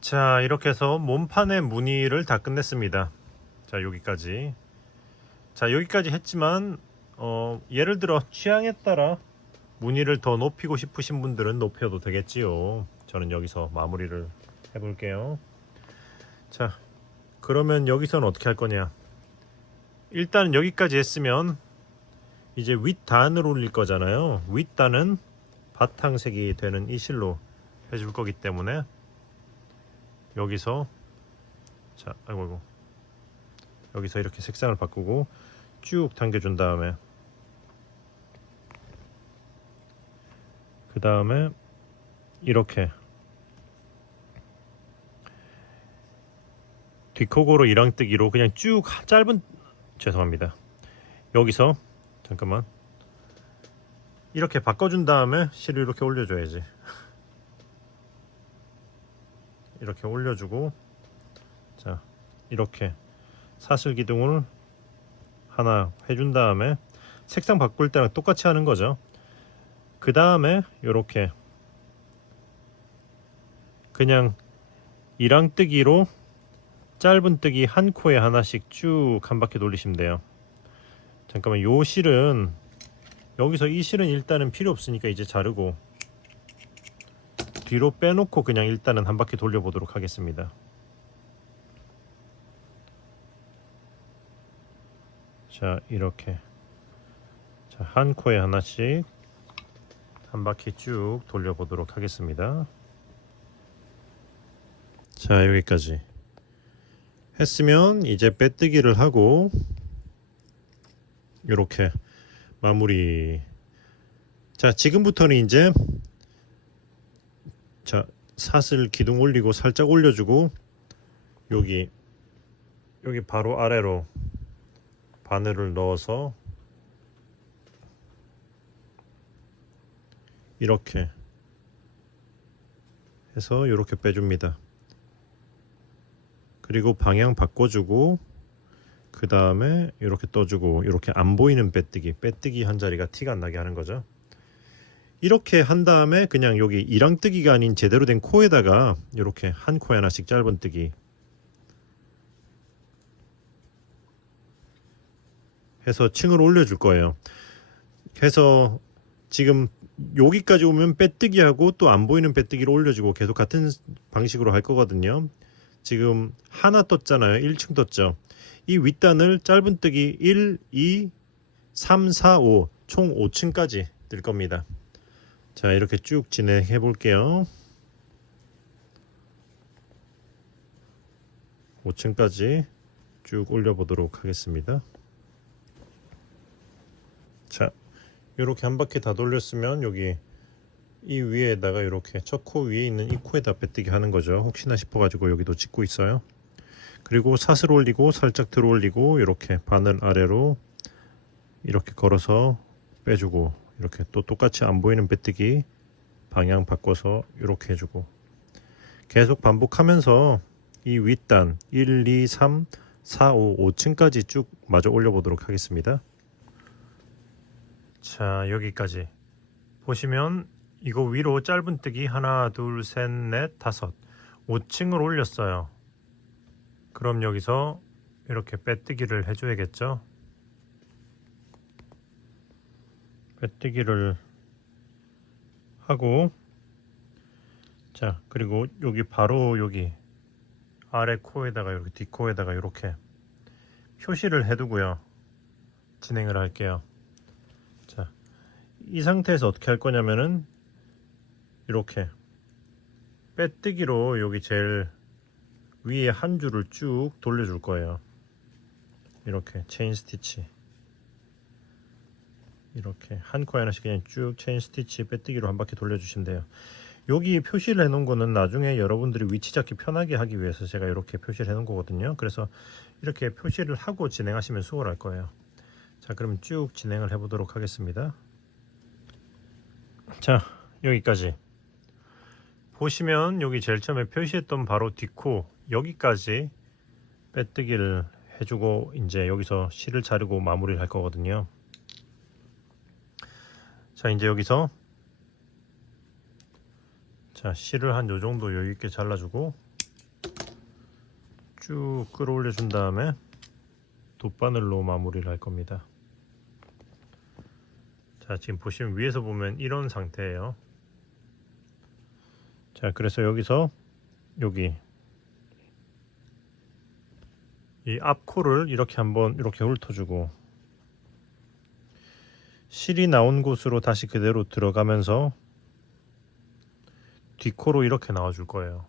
자, 이렇게 해서 몸판의 무늬를 다 끝냈습니다. 자, 여기까지. 자, 여기까지 했지만 예를 들어 취향에 따라 무늬를 더 높이고 싶으신 분들은 높여도 되겠지요. 저는 여기서 마무리를 해볼게요. 자, 그러면 여기서는 어떻게 할 거냐. 일단 여기까지 했으면 이제 윗단을 올릴 거잖아요. 윗단은 바탕색이 되는 이 실로 해줄 거기 때문에 여기서, 자, 아이고, 여기서 이렇게 색상을 바꾸고 쭉 당겨준 다음에, 그 다음에 이렇게 뒷코고로 이랑뜨기로 그냥 쭉 죄송합니다. 여기서 잠깐만 이렇게 바꿔준 다음에 실을 이렇게 올려줘야지. 이렇게 올려주고, 자, 이렇게 사슬 기둥을 하나 해준 다음에 색상 바꿀 때랑 똑같이 하는 거죠. 그 다음에 이렇게 그냥 이랑뜨기로 짧은뜨기 한 코에 하나씩 쭉 한 바퀴 돌리시면 돼요. 잠깐만, 요 실은 여기서 이 실은 일단은 필요 없으니까 이제 자르고 뒤로 빼놓고 그냥 일단은 한 바퀴 돌려보도록 하겠습니다. 자, 이렇게, 자, 한 코에 하나씩 한 바퀴 쭉 돌려보도록 하겠습니다. 자, 여기까지 했으면 이제 빼뜨기를 하고 이렇게 마무리. 자, 지금부터는 이제 자, 사슬 기둥 올리고 살짝 올려주고 여기 바로 아래로 바늘을 넣어서 이렇게 해서 이렇게 빼줍니다. 그리고 방향 바꿔주고 그 다음에 이렇게 떠주고 이렇게 안 보이는 빼뜨기 한 자리가 티가 안 나게 하는 거죠. 이렇게 한 다음에 그냥 여기 이랑뜨기가 아닌 제대로 된 코에다가 이렇게 한 코에 하나씩 짧은 뜨기 해서 층을 올려줄 거예요. 해서 지금 여기까지 오면 빼뜨기하고 또 안 보이는 빼뜨기를 올려주고 계속 같은 방식으로 할 거거든요. 지금 하나 떴잖아요. 1층 떴죠. 이 윗단을 짧은 뜨기 1, 2, 3, 4, 5 총 5층까지 뜰 겁니다. 자, 이렇게 쭉 진행해 볼게요. 5층까지 쭉 올려보도록 하겠습니다. 자, 이렇게 한 바퀴 다 돌렸으면 여기 이 위에다가 이렇게 첫 코 위에 있는 이 코에다 빼뜨기 하는 거죠. 혹시나 싶어가지고 여기도 찍고 있어요. 그리고 사슬 올리고 살짝 들어 올리고 이렇게 바늘 아래로 이렇게 걸어서 빼주고 이렇게 또 똑같이 안 보이는 빼뜨기 방향 바꿔서 이렇게 해주고 계속 반복하면서 이 윗단 1, 2, 3, 4, 5, 5층까지 쭉 마저 올려보도록 하겠습니다. 자, 여기까지 보시면 이거 위로 짧은뜨기 하나, 둘, 셋, 넷, 다섯 5층을 올렸어요. 그럼 여기서 이렇게 빼뜨기를 해줘야겠죠. 빼뜨기를 하고 자, 그리고 여기 바로 여기 아래 코에다가 이렇게 뒷코에다가 이렇게 표시를 해두고요. 진행을 할게요. 자, 이 상태에서 어떻게 할 거냐면은 이렇게 빼뜨기로 여기 제일 위에 한 줄을 쭉 돌려줄 거예요. 이렇게 체인 스티치 이렇게 한 코에 하나씩 그냥 쭉 체인 스티치 빼뜨기로 한 바퀴 돌려주시면 돼요. 여기 표시를 해놓은 거는 나중에 여러분들이 위치 잡기 편하게 하기 위해서 제가 이렇게 표시를 해놓은 거거든요. 그래서 이렇게 표시를 하고 진행하시면 수월할 거예요. 자, 그럼 쭉 진행을 해보도록 하겠습니다. 자, 여기까지 보시면 여기 제일 처음에 표시했던 바로 뒷코 여기까지 빼뜨기를 해주고 이제 여기서 실을 자르고 마무리를 할 거거든요. 자, 이제 여기서 자, 실을 한 요정도 여유있게 잘라주고 쭉 끌어올려 준 다음에 돗바늘로 마무리를 할 겁니다. 자, 지금 보시면 위에서 보면 이런 상태예요. 자, 그래서 여기서 여기 이 앞코를 이렇게 한번 이렇게 훑어주고 실이 나온 곳으로 다시 그대로 들어가면서 뒷코로 이렇게 나와줄 거예요.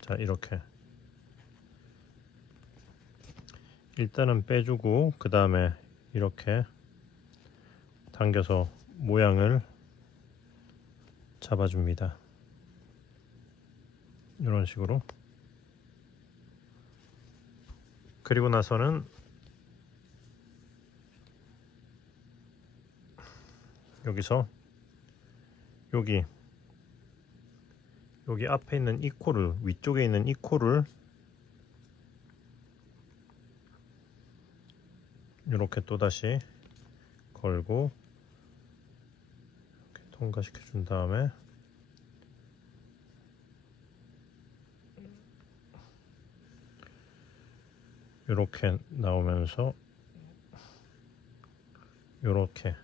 자, 이렇게 일단은 빼주고 그 다음에 이렇게 당겨서 모양을 잡아줍니다. 이런 식으로. 그리고 나서는 여기서 여기 앞에 있는 이 코를 위쪽에 있는 이 코를 이렇게 또다시 걸고 이렇게 통과시켜 준 다음에 이렇게 나오면서 이렇게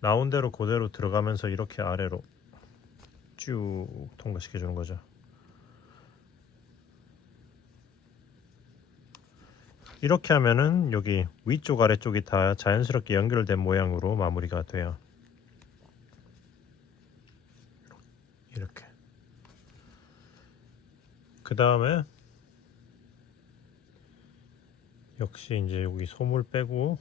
나온 대로 그대로 들어가면서 이렇게 아래로 쭉 통과시켜 주는 거죠. 이렇게 하면은 여기 위쪽 아래쪽이 다 자연스럽게 연결된 모양으로 마무리가 돼요. 이렇게. 그 다음에 역시 이제 여기 소물 빼고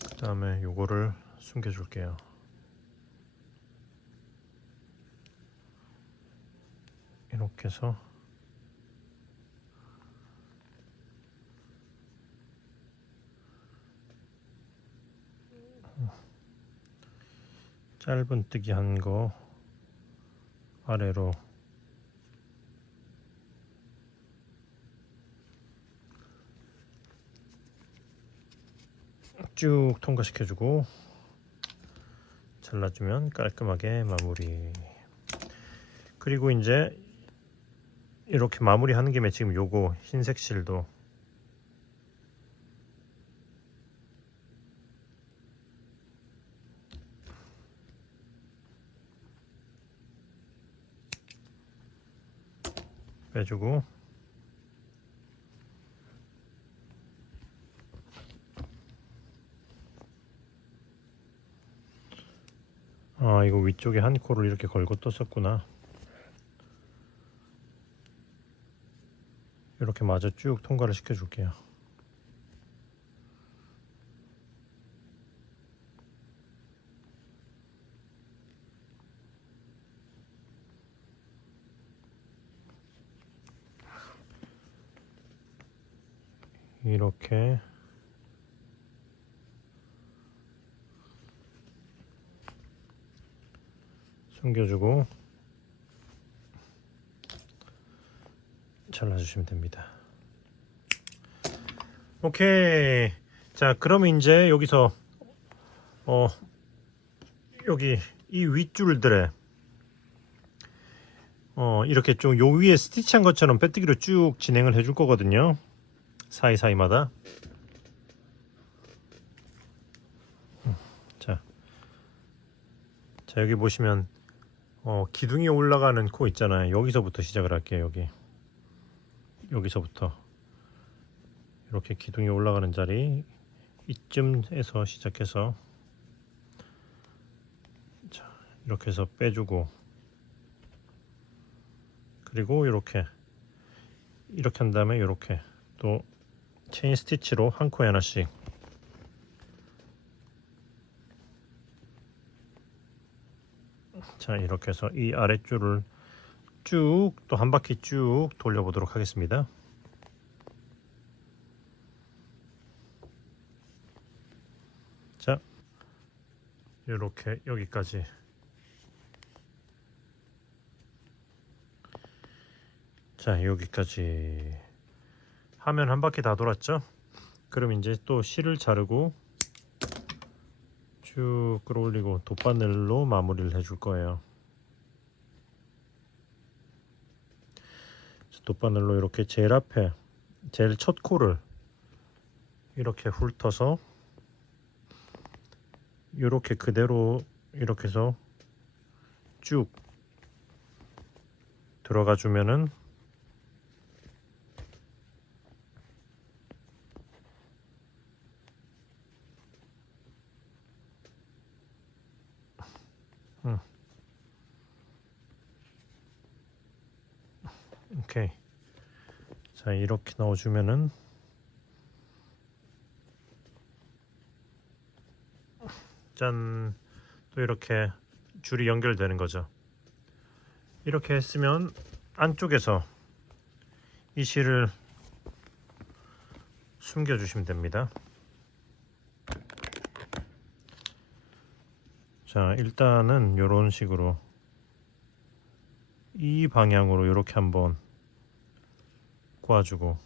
그 다음에 요거를 숨겨 줄게요. 이렇게 해서 짧은뜨기 한 거 아래로 쭉 통과시켜주고 잘라주면 깔끔하게 마무리. 그리고 이제 이렇게 마무리 하는 김에 지금 요거 흰색 실도 빼주고 아 이거 위쪽에 한 코를 이렇게 걸고 떴었구나. 이렇게 마저 쭉 통과를 시켜 줄게요. 이렇게 숨겨주고 잘라주시면 됩니다. 오케이. 자 그러면 이제 여기서 여기 이 윗줄들에 이렇게 좀 요 위에 스티치한 것처럼 빼뜨기로 쭉 진행을 해줄 거거든요. 사이사이마다. 자 여기 보시면 기둥이 올라가는 코 있잖아요. 여기서부터 시작을 할게요. 여기서부터 이렇게 기둥이 올라가는 자리 이쯤에서 시작해서 자, 이렇게 해서 빼주고 그리고 이렇게 한 다음에 이렇게 또 체인 스티치로 한 코에 하나씩 자 이렇게 해서 이 아랫줄을 쭉 또 한 바퀴 쭉 돌려보도록 하겠습니다. 자 이렇게 여기까지 자 여기까지 하면 한 바퀴 다 돌았죠. 그럼 이제 또 실을 자르고 쭉 끌어올리고 돗바늘로 마무리를 해줄 거예요. 돗바늘로 이렇게 제일 앞에 제일 첫 코를 이렇게 훑어서 이렇게 그대로 이렇게 해서 쭉 들어가 주면은 오케이. 자 이렇게 넣어주면은 짠 또 이렇게 줄이 연결되는 거죠. 이렇게 했으면 안쪽에서 이 실을 숨겨 주시면 됩니다. 자 일단은 이런 식으로 이 방향으로 이렇게 한번 꼬아주고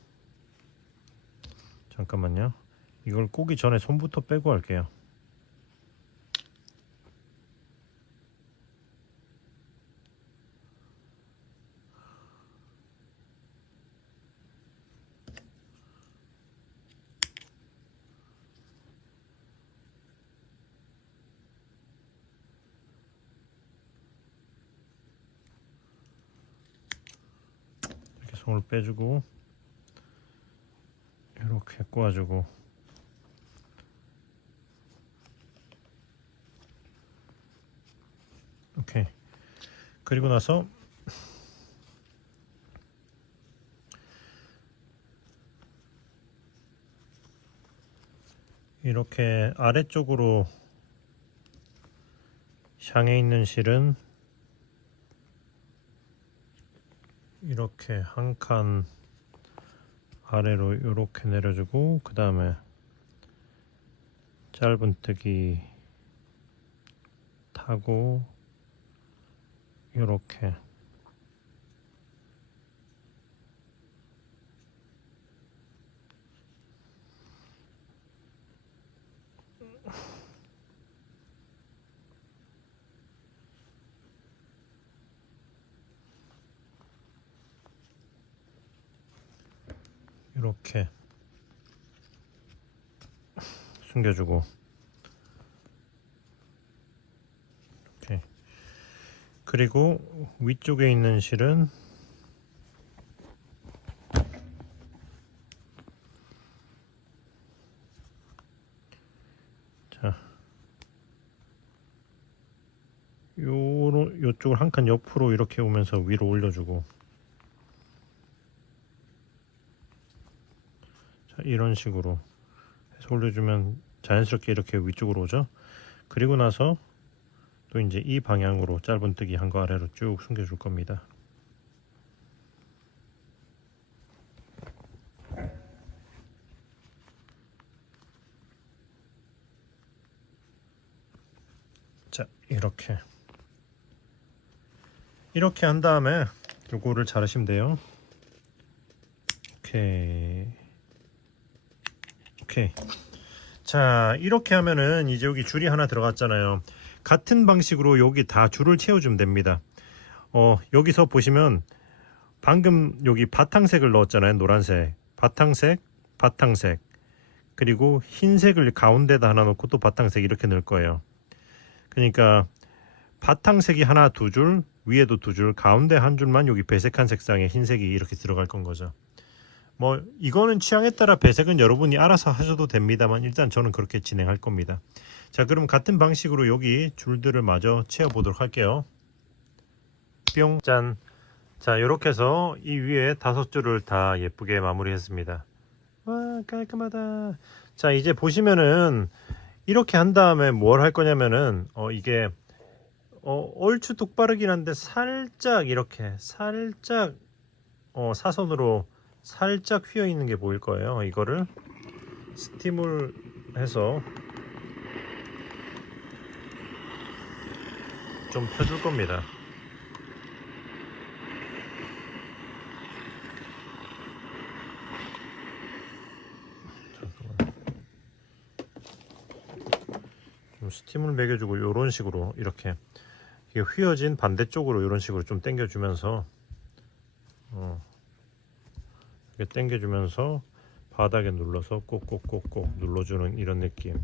잠깐만요. 이걸 꼬기 전에 손부터 빼고 할게요. 손을 빼주고 이렇게 꼬아주고, 오케이. 그리고 나서 이렇게 아래쪽으로 향해 있는 실은 이렇게 한 칸 아래로 이렇게 내려주고, 그 다음에 짧은뜨기 타고 이렇게 이렇게 숨겨주고, 오케이. 그리고 위쪽에 있는 실은 자, 요쪽을 한 칸 옆으로 이렇게 오면서 위로 올려주고, 자, 이런 식으로 해서 올려주면 자연스럽게 이렇게 위쪽으로 오죠. 그리고 나서 또 이제 이 방향으로 짧은뜨기 한 거 아래로 쭉 숨겨줄 겁니다. 자, 이렇게 한 다음에 요거를 자르시면 돼요. 오케이. 자, 이렇게 하면은 이제 여기 줄이 하나 들어갔잖아요. 같은 방식으로 여기 다 줄을 채워주면 됩니다. 여기서 보시면 방금 여기 바탕색을 넣었잖아요. 노란색, 바탕색, 그리고 흰색을 가운데다 하나 놓고 또 바탕색 이렇게 넣을 거예요. 그러니까 바탕색이 하나, 두 줄, 위에도 두 줄, 가운데 한 줄만 여기 배색한 색상의 흰색이 이렇게 들어갈 건 거죠. 뭐 이거는 취향에 따라 배색은 여러분이 알아서 하셔도 됩니다만, 일단 저는 그렇게 진행할 겁니다. 자, 그럼 같은 방식으로 여기 줄들을 마저 채워 보도록 할게요. 뿅, 짠. 자, 이렇게 해서 이 위에 5줄을 다 예쁘게 마무리했습니다. 와, 깔끔하다. 자, 이제 보시면은 이렇게 한 다음에 뭘 할 거냐면은 이게 얼추 똑바르긴 한데 살짝 이렇게 살짝 사선으로 살짝 휘어 있는 게 보일 거예요. 이거를 스팀을 해서 좀 펴줄 겁니다. 좀 스팀을 매겨주고 이런 식으로 이렇게 휘어진 반대쪽으로 이런 식으로 좀 당겨주면서 이렇게 당겨주면서 바닥에 눌러서 꼭꼭꼭꼭 눌러주는 이런 느낌.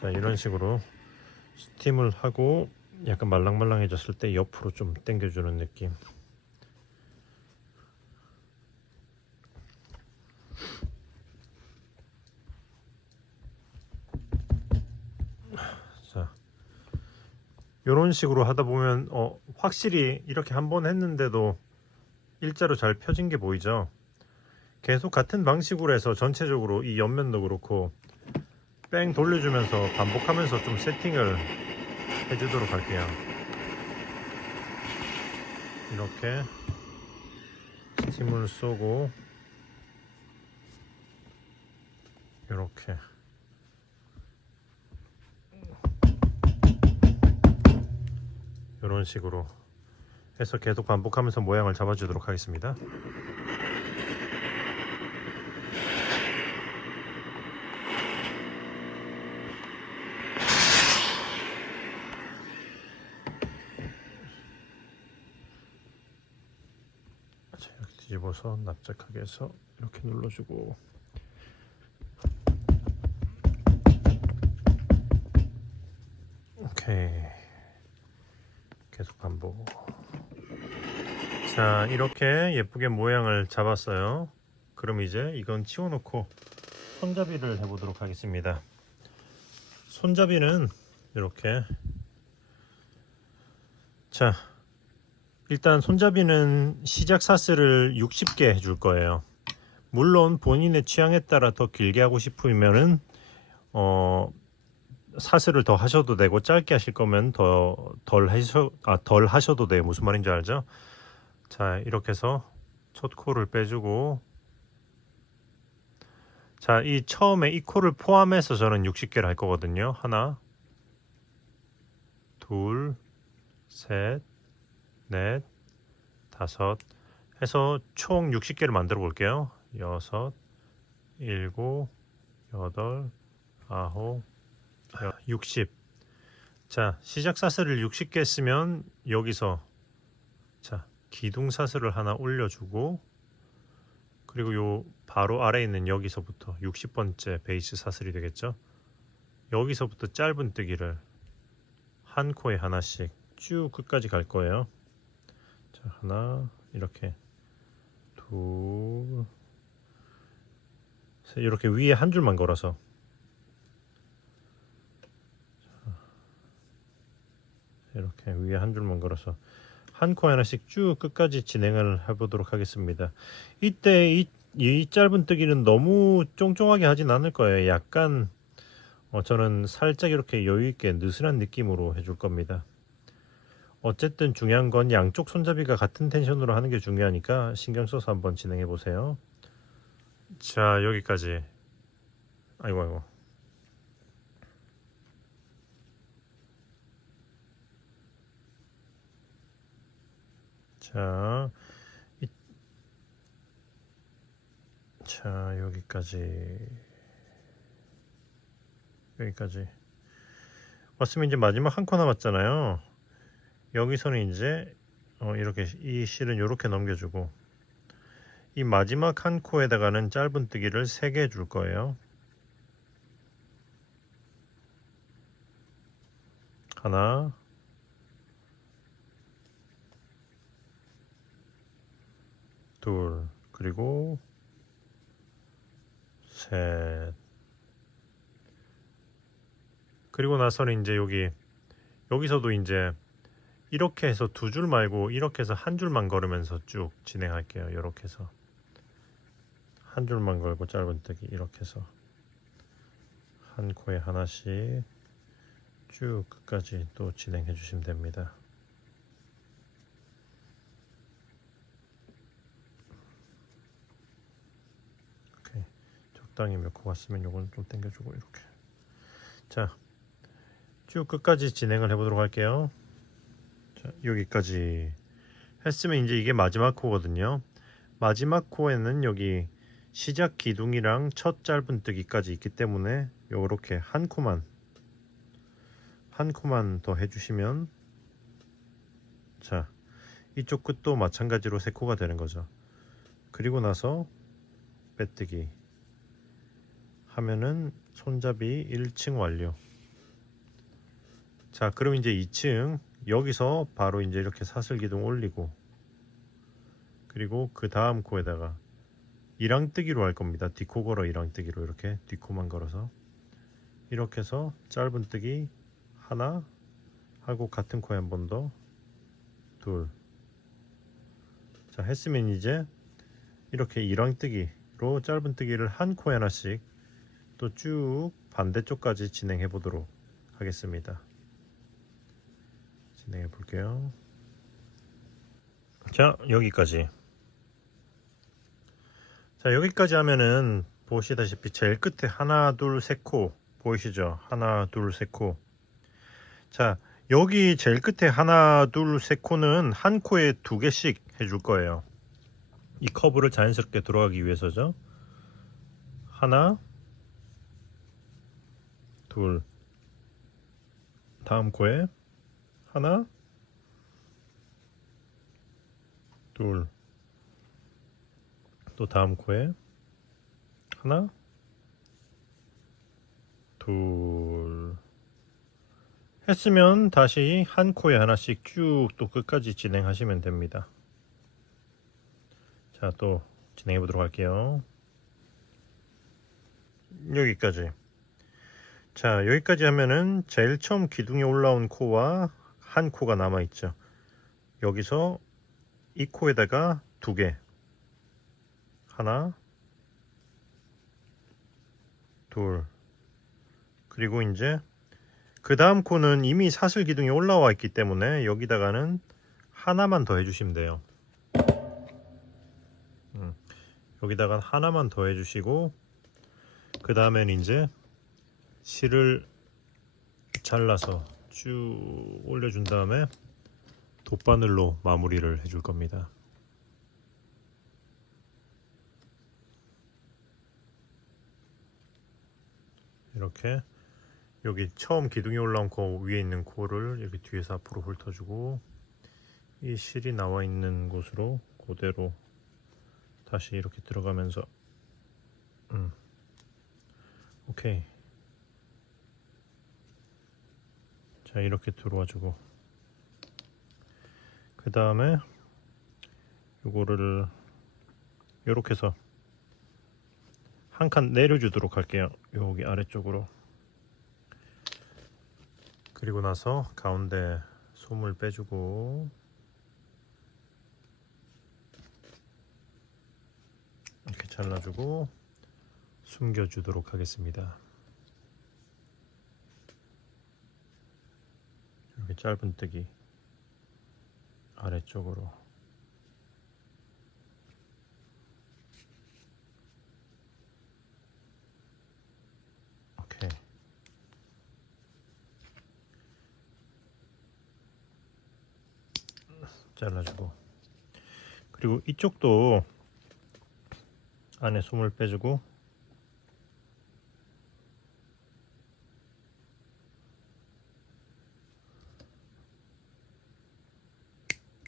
자, 이런 식으로 스팀을 하고 약간 말랑말랑해졌을 때 옆으로 좀 당겨주는 느낌. 자, 이런 식으로 하다 보면 확실히 이렇게 한 번 했는데도 일자로 잘 펴진 게 보이죠. 계속 같은 방식으로 해서 전체적으로 이 옆면도 그렇고 뺑 돌려주면서 반복하면서 좀 세팅을 해주도록 할게요. 이렇게 스팀을 쏘고 이렇게 이런 식으로 해서 계속 반복하면서 모양을 잡아주도록 하겠습니다. 뒤집어서 납작하게 해서 이렇게 눌러주고, 오케이. 계속 반복. 자, 이렇게 예쁘게 모양을 잡았어요. 그럼 이제 이건 치워놓고 손잡이를 해보도록 하겠습니다. 손잡이는 이렇게, 자, 일단 손잡이는 시작 사슬을 60개 해줄 거예요. 물론 본인의 취향에 따라 더 길게 하고 싶으면은 사슬을 더 하셔도 되고, 짧게 하실 거면 덜 하셔도 돼요. 무슨 말인지 알죠? 자, 이렇게 해서 첫 코를 빼주고, 자, 이 처음에 이 코를 포함해서 저는 60개를 할 거거든요. 하나, 둘, 셋, 넷, 다섯 해서 총 60개를 만들어 볼게요. 여섯, 일곱, 여덟, 아홉, 60. 자, 시작 사슬을 60개 쓰면 여기서, 자, 기둥 사슬을 하나 올려주고, 그리고 요 바로 아래에 있는 여기서부터 60번째 베이스 사슬이 되겠죠. 여기서부터 짧은뜨기를 한 코에 하나씩 쭉 끝까지 갈 거예요. 자, 하나, 이렇게 둘, 셋, 이렇게 위에 한 줄만 걸어서, 이렇게 위에 한 줄만 걸어서 한 코 하나씩 쭉 끝까지 진행을 해보도록 하겠습니다. 이때 이 짧은뜨기는 너무 쫑쫑하게 하진 않을 거예요. 약간 저는 살짝 이렇게 여유있게 느슨한 느낌으로 해줄 겁니다. 어쨌든 중요한 건 양쪽 손잡이가 같은 텐션으로 하는 게 중요하니까 신경 써서 한번 진행해 보세요. 자, 여기까지. 아이고. 자, 자, 여기까지 왔으면 이제 마지막 한 코 남았잖아요. 여기서는 이제 이렇게 이 실은 이렇게 넘겨주고, 이 마지막 한 코에다가는 짧은뜨기를 3개 해줄 거예요. 하나, 둘, 그리고 셋. 그리고 나서는 이제 여기서도 이제 이렇게 해서 2줄 말고 이렇게 해서 한 줄만 걸으면서 쭉 진행할게요. 이렇게 해서 한 줄만 걸고 짧은뜨기 이렇게 해서 한 코에 하나씩 쭉 끝까지 또 진행해 주시면 됩니다. 오케이. 적당히 몇 코 갔으면 요건 좀 당겨주고 이렇게. 자, 쭉 끝까지 진행을 해보도록 할게요. 자, 여기까지 했으면 이제 이게 마지막 코거든요. 마지막 코에는 여기 시작 기둥이랑 첫 짧은뜨기까지 있기 때문에 요렇게 한 코만 더 해주시면, 자, 이쪽 끝도 마찬가지로 3코가 되는 거죠. 그리고 나서 빼뜨기 하면은 손잡이 1층 완료. 자, 그럼 이제 2층 여기서 바로 이제 이렇게 사슬 기둥 올리고, 그리고 그 다음 코에다가 이랑뜨기로 할 겁니다. 뒷코 걸어 이랑뜨기로, 이렇게 뒷코만 걸어서 이렇게 해서 짧은뜨기 하나 하고 같은 코에 한 번 더, 둘. 자, 했으면 이제 이렇게 이랑뜨기로 짧은뜨기를 한 코에 하나씩 또 쭉 반대쪽까지 진행해 보도록 하겠습니다. 진행해 볼게요. 자, 여기까지. 자, 여기까지 하면은 보시다시피 제일 끝에 하나, 둘, 셋 코 보이시죠? 하나, 둘, 셋 코. 자, 여기 제일 끝에 하나, 둘, 셋 코는 한 코에 2개씩 해줄 거예요. 이 커브를 자연스럽게 들어가기 위해서죠. 하나, 둘. 다음 코에 하나, 둘. 또 다음 코에 하나, 둘 했으면 다시 한 코에 하나씩 쭉 또 끝까지 진행하시면 됩니다. 자, 또 진행해 보도록 할게요. 여기까지. 자, 여기까지 하면은 제일 처음 기둥에 올라온 코와 한 코가 남아 있죠. 여기서 이 코에다가 두 개, 하나, 둘, 그리고 이제 그 다음 코는 이미 사슬 기둥이 올라와 있기 때문에 여기다가는 하나만 더 해주시면 돼요. 여기다가 하나만 더 해주시고, 그 다음엔 이제 실을 잘라서 쭉 올려준 다음에 돗바늘로 마무리를 해줄 겁니다. 이렇게 여기 처음 기둥이 올라온 코 위에 있는 코를 여기 뒤에서 앞으로 훑어주고, 이 실이 나와 있는 곳으로 그대로 다시 이렇게 들어가면서 오케이. 자, 이렇게 들어와주고, 그 다음에 요거를 요렇게 해서 한 칸 내려주도록 할게요. 여기 아래쪽으로. 그리고 나서 가운데 솜을 빼주고, 이렇게 잘라주고 숨겨주도록 하겠습니다. 이렇게 짧은뜨기 아래쪽으로. 오케이. 잘라주고, 그리고 이쪽도 안에 솜을 빼주고,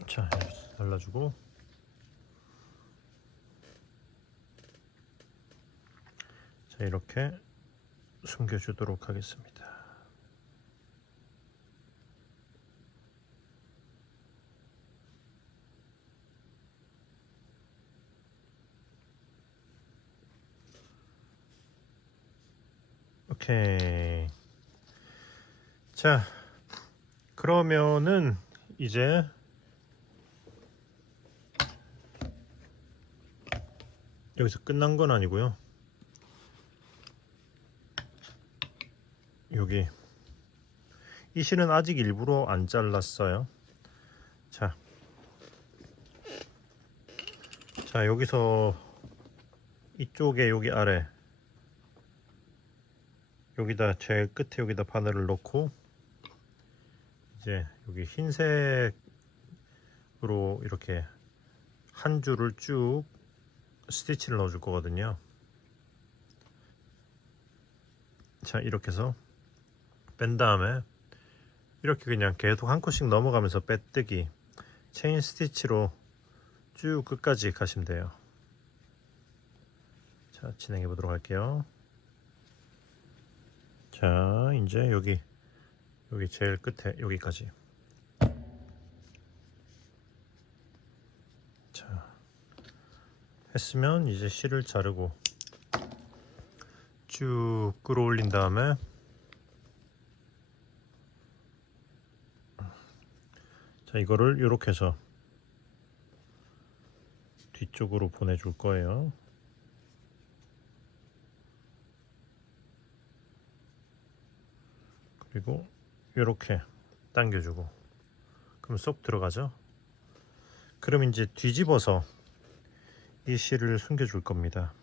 자, 이렇게 잘라주고, 자, 이렇게 숨겨주도록 하겠습니다. 오케이. 자, 그러면은 이제 여기서 끝난 건 아니고요. 여기 이 실은 아직 일부러 안 잘랐어요. 자, 여기서 이쪽에 여기 아래 여기다 제일 끝에 여기다 바늘을 넣고, 이제 여기 흰색으로 이렇게 한 줄을 쭉 스티치를 넣어줄 거거든요. 자, 이렇게 해서 뺀 다음에 이렇게 그냥 계속 한 컷씩 넘어가면서 빼뜨기 체인 스티치로 쭉 끝까지 가시면 돼요. 자, 진행해 보도록 할게요. 자, 이제 여기 제일 끝에 여기까지. 자, 했으면 이제 실을 자르고 쭉 끌어올린 다음에, 자, 이거를 이렇게 해서 뒤쪽으로 보내줄 거예요. 그리고 이렇게 당겨주고, 그럼 쏙 들어가죠. 그럼 이제 뒤집어서 이 실을 숨겨줄 겁니다.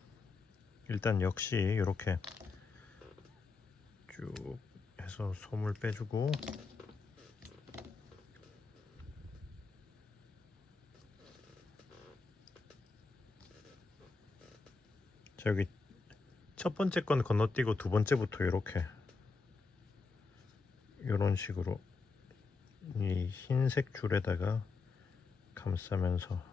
일단 역시 이렇게 쭉 해서 솜을 빼주고, 자, 여기 첫 번째 건 건너뛰고 두 번째부터 이렇게 이런 식으로 이 흰색 줄에다가 감싸면서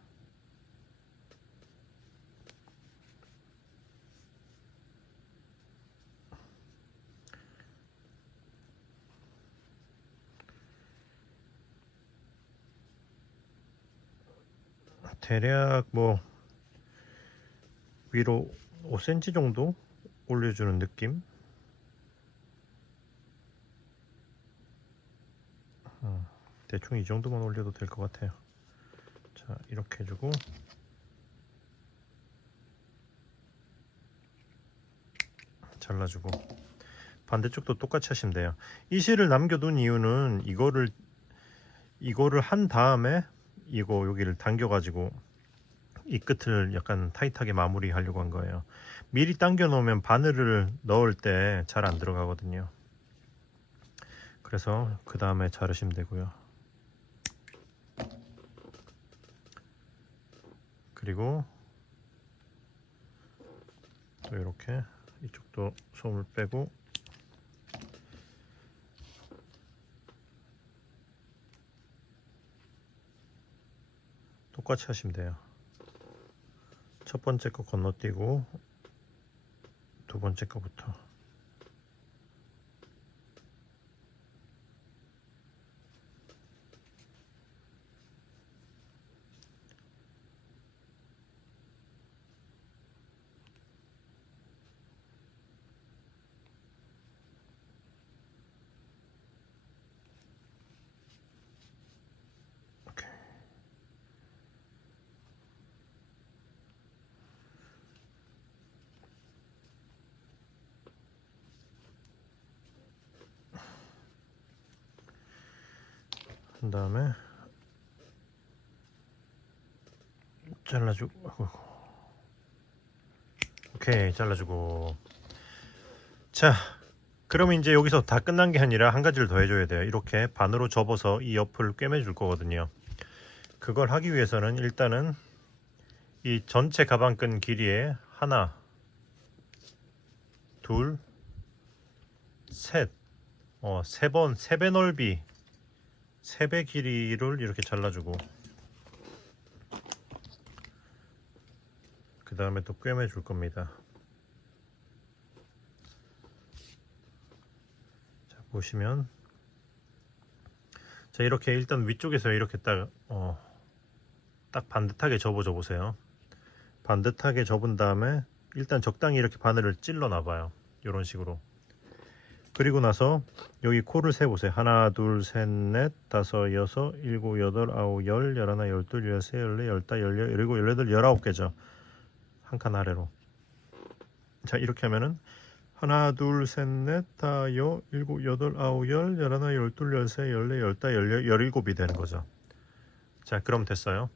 대략 뭐 위로 5cm 정도 올려주는 느낌. 대충 이 정도만 올려도 될 것 같아요. 자, 이렇게 해주고 잘라주고 반대쪽도 똑같이 하시면 돼요. 이 실을 남겨둔 이유는 이거를 한 다음에 이거 여기를 당겨 가지고 이 끝을 약간 타이트하게 마무리하려고 한 거예요. 미리 당겨 놓으면 바늘을 넣을 때 잘 안 들어가거든요. 그래서 그 다음에 자르시면 되고요. 그리고 또 이렇게 이쪽도 솜을 빼고 똑같이 하시면 돼요. 첫 번째 거 건너뛰고 두 번째 거부터. 오케이. 한 다음에 잘라주고, 오케이, 잘라주고. 자, 그러면 이제 여기서 다 끝난 게 아니라 한 가지를 더 해줘야 돼요. 이렇게 반으로 접어서 이 옆을 꿰매줄 거거든요. 그걸 하기 위해서는 일단은 이 전체 가방끈 길이에 하나, 둘, 셋, 세 배 넓이, 세 배 길이를 이렇게 잘라주고, 그 다음에 또 꿰매 줄 겁니다. 자, 보시면, 자, 이렇게 일단 위쪽에서 이렇게 딱 반듯하게 접어줘 보세요. 반듯하게 접은 다음에 일단 적당히 이렇게 바늘을 찔러 놔봐요. 이런 식으로. 그리고 나서 여기 코를 세보세요. 하나, 둘, 셋, 넷, 다섯, 여섯, 일곱, 여덟, 아홉, 열, 열하나, 열둘, 열세, 열네, 열다, 열여, 열일곱, 열여덟, 열아홉 개죠. 한 칸 아래로. 자, 이렇게 하면은 하나, 둘, 셋, 넷, 다, 여, 일곱, 여덟, 아홉, 열, 열하나, 열둘, 열세, 열네, 열다, 열여, 열일곱이 되는 거죠. 자, 그럼 됐어요.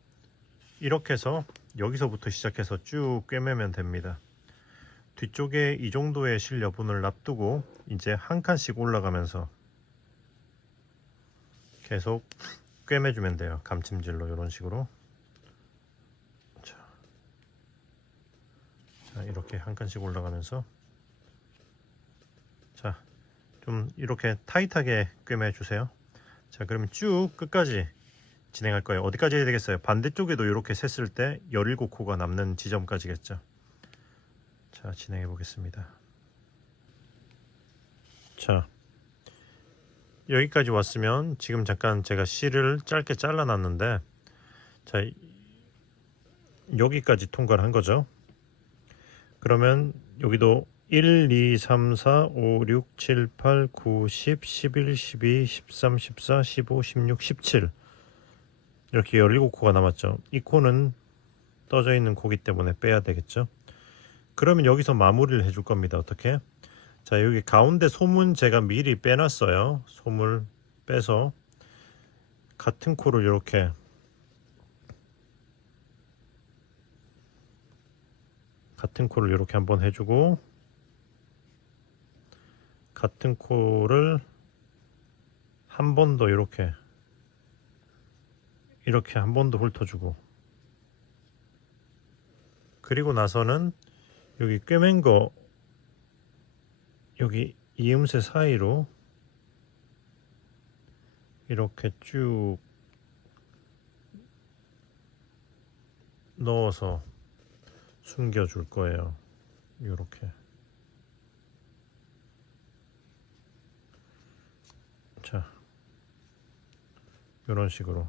이렇게 해서 여기서부터 시작해서 쭉 꿰매면 됩니다. 뒤쪽에 이 정도의 실 여분을 놔두고 이제 한 칸씩 올라가면서 계속 꿰매주면 돼요. 감침질로 이런 식으로. 자, 이렇게 한 칸씩 올라가면서 자, 좀 이렇게 타이트하게 꿰매주세요. 자, 그러면 쭉 끝까지 진행할 거예요. 어디까지 해야 되겠어요? 반대쪽에도 이렇게 셌을 때 17코가 남는 지점까지겠죠. 자, 진행해 보겠습니다. 자, 여기까지 왔으면 지금 잠깐 제가 실을 짧게 잘라 놨는데, 자, 여기까지 통과를 한 거죠. 그러면 여기도 1, 2, 3, 4, 5, 6, 7, 8, 9, 10, 11, 12, 13, 14, 15, 16, 17 이렇게 17코가 남았죠. 이 코는 떠져 있는 코기 때문에 빼야 되겠죠. 그러면 여기서 마무리를 해줄 겁니다. 어떻게? 자, 여기 가운데 솜은 제가 미리 빼놨어요. 솜을 빼서 같은 코를 이렇게 한번 해주고, 같은 코를 한 번 더 이렇게 한 번 더 훑어주고, 그리고 나서는 여기 꿰맨 거 여기 이음새 사이로 이렇게 쭉 넣어서 숨겨 줄 거예요. 이렇게. 자, 이런 식으로.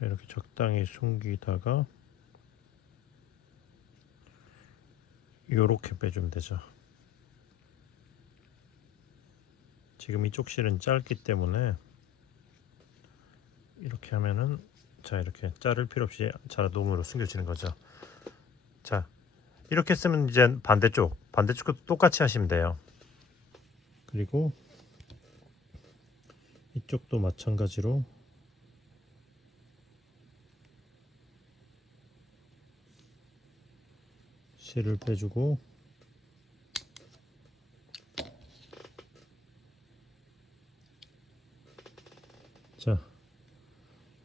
자, 이렇게 적당히 숨기다가 요렇게 빼주면 되죠. 지금 이쪽 실은 짧기 때문에 이렇게 하면은, 자, 이렇게 자를 필요 없이 자동으로 숨겨지는 거죠. 자, 이렇게 쓰면 이제 반대쪽도 똑같이 하시면 돼요. 그리고 이쪽도 마찬가지로 실을 빼주고, 자,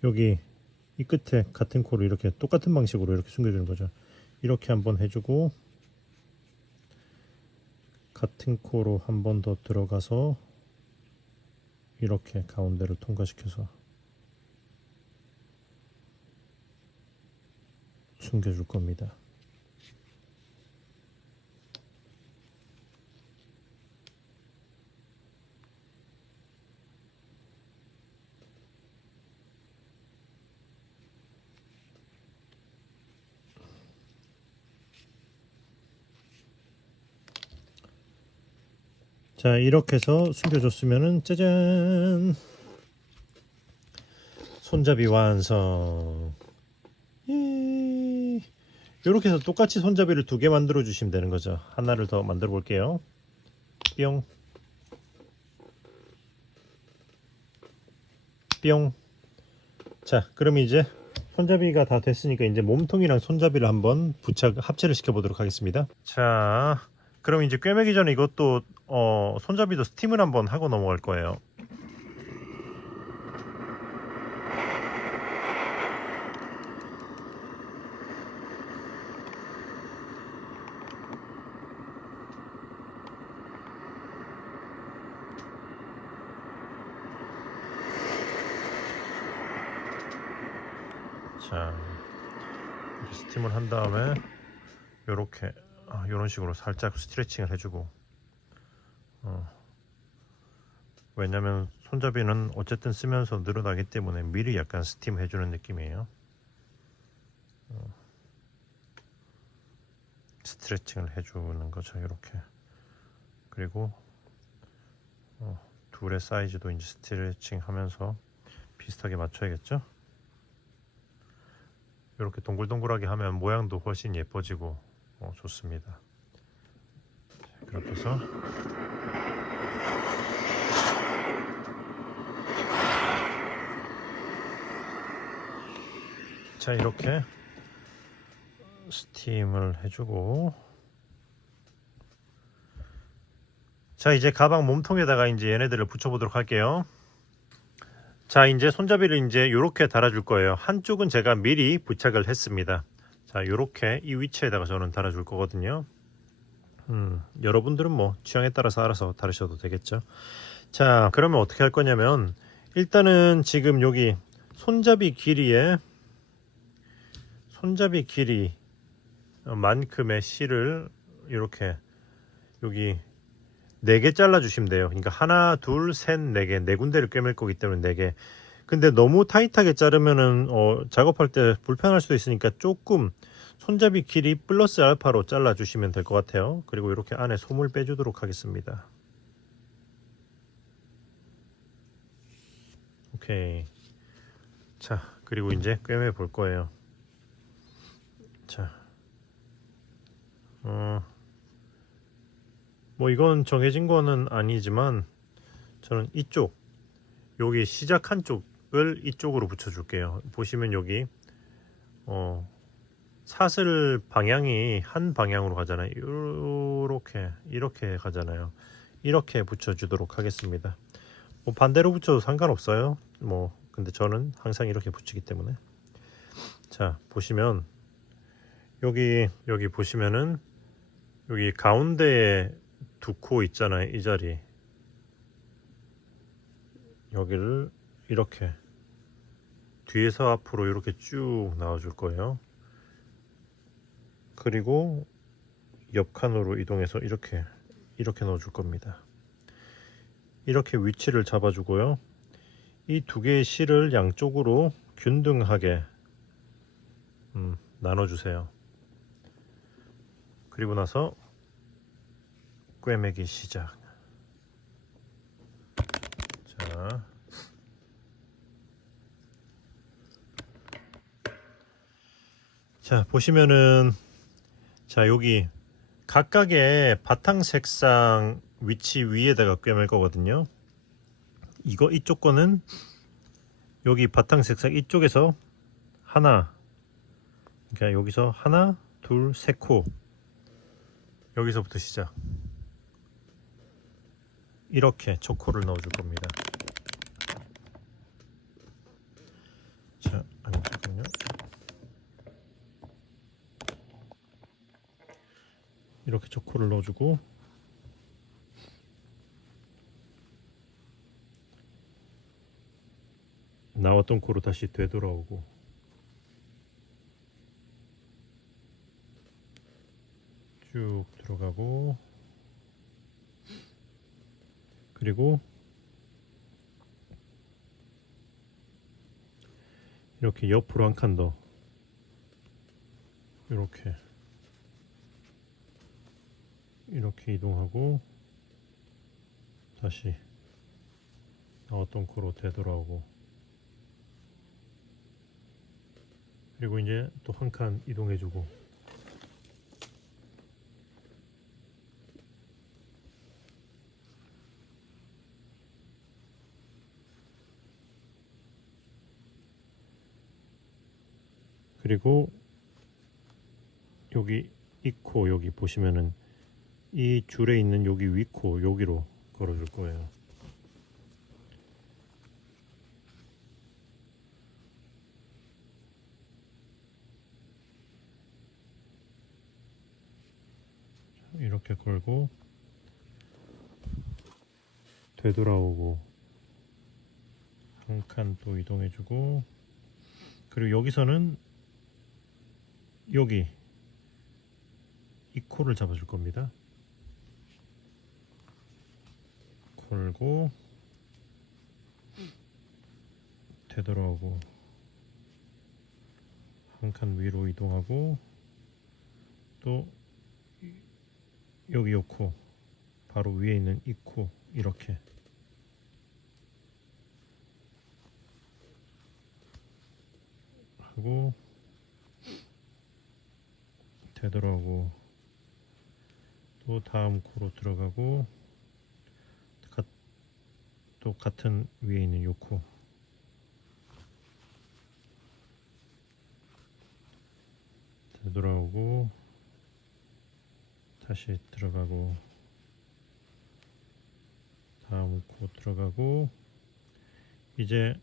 여기 이 끝에 같은 코를 이렇게 똑같은 방식으로 이렇게 숨겨주는 거죠. 이렇게 한번 해주고, 같은 코로 한 번 더 들어가서 이렇게 가운데를 통과시켜서 숨겨줄 겁니다. 자, 이렇게 해서 숨겨줬으면은 짜잔, 손잡이 완성. 이렇게 해서 똑같이 손잡이를 2개 만들어 주시면 되는 거죠. 하나를 더 만들어 볼게요. 뿅 뿅. 자, 그럼 이제 손잡이가 다 됐으니까 이제 몸통이랑 손잡이를 한번 합체를 시켜 보도록 하겠습니다. 자, 그럼 이제 꿰매기 전에 이것도 손잡이도 스팀을 한번 하고 넘어갈 거예요. 자, 이렇게 스팀을 한 다음에 요렇게 요런 식으로 살짝 스트레칭을 해주고, 왜냐면 손잡이는 어쨌든 쓰면서 늘어나기 때문에 미리 약간 스팀 해주는 느낌이에요. 스트레칭을 해주는 거죠, 이렇게. 그리고 둘의 사이즈도 이제 스트레칭 하면서 비슷하게 맞춰야겠죠. 이렇게 동글동글하게 하면 모양도 훨씬 예뻐지고 좋습니다. 그렇게 해서 자, 이렇게 스팀을 해주고, 자, 이제 가방 몸통에다가 이제 얘네들을 붙여보도록 할게요. 자, 이제 손잡이를 이제 이렇게 달아줄 거예요. 한쪽은 제가 미리 부착을 했습니다. 자, 이렇게 이 위치에다가 저는 달아줄 거거든요. 여러분들은 뭐 취향에 따라서 알아서 다르셔도 되겠죠. 자, 그러면 어떻게 할 거냐면, 일단은 지금 여기 손잡이 길이만큼의 실을 이렇게 여기 4개 잘라 주시면 돼요. 그러니까 하나, 둘, 셋, 4개, 4군데를 꿰맬 거기 때문에 4개. 근데 너무 타이트하게 자르면은 작업할 때 불편할 수도 있으니까 조금 손잡이 길이 플러스 알파로 잘라 주시면 될 것 같아요. 그리고 이렇게 안에 솜을 빼주도록 하겠습니다. 오케이. 자, 그리고 이제 꿰매 볼 거예요. 자, 뭐 이건 정해진 거는 아니지만 저는 여기 시작한 쪽을 이쪽으로 붙여 줄게요. 보시면 여기 사슬 방향이 한 방향으로 가잖아요. 이렇게 가잖아요. 이렇게 붙여 주도록 하겠습니다. 뭐 반대로 붙여도 상관없어요. 뭐 근데 저는 항상 이렇게 붙이기 때문에. 자, 보시면 여기 보시면은 여기 가운데에 2코 있잖아요. 이 자리, 여기를 이렇게 뒤에서 앞으로 이렇게 쭉 나와 줄 거예요. 그리고 옆 칸으로 이동해서 이렇게 넣어 줄 겁니다. 이렇게 위치를 잡아 주고요. 이 2개의 실을 양쪽으로 균등하게 나눠주세요. 그리고 나서 꿰매기 시작. 자, 보시면은 자, 여기 각각의 바탕 색상 위치 위에다가 꿰맬 거거든요. 이쪽 거는 여기 바탕 색상 이쪽에서 하나, 그러니까 여기서 하나, 둘, 세 코, 여기서부터 시작. 이렇게 초코를 넣어줄 겁니다. 자, 잠깐만요. 이렇게 초코를 넣어주고, 나왔던 코로 다시 되돌아오고, 쭉 들어가고, 그리고 이렇게 옆으로 한 칸 더, 이렇게 이동하고 다시 나왔던 코로 되돌아오고, 그리고 이제 또 한 칸 이동해주고, 그리고 여기 이 코, 여기 보시면은 이 줄에 있는 여기 위 코 여기로 걸어줄 거예요. 이렇게 걸고 되돌아오고 한 칸 또 이동해주고, 그리고 여기서는 여기 이 코를 잡아줄 겁니다. 걸고 되돌아오고 한 칸 위로 이동하고, 또 여기 요 코 바로 위에 있는 이 코 이렇게 하고 되돌아오고, 또 다음 코로 들어가고, 또 같은 위에 있는 요 코 되돌아오고 다시 들어가고, 다음 코 들어가고, 이제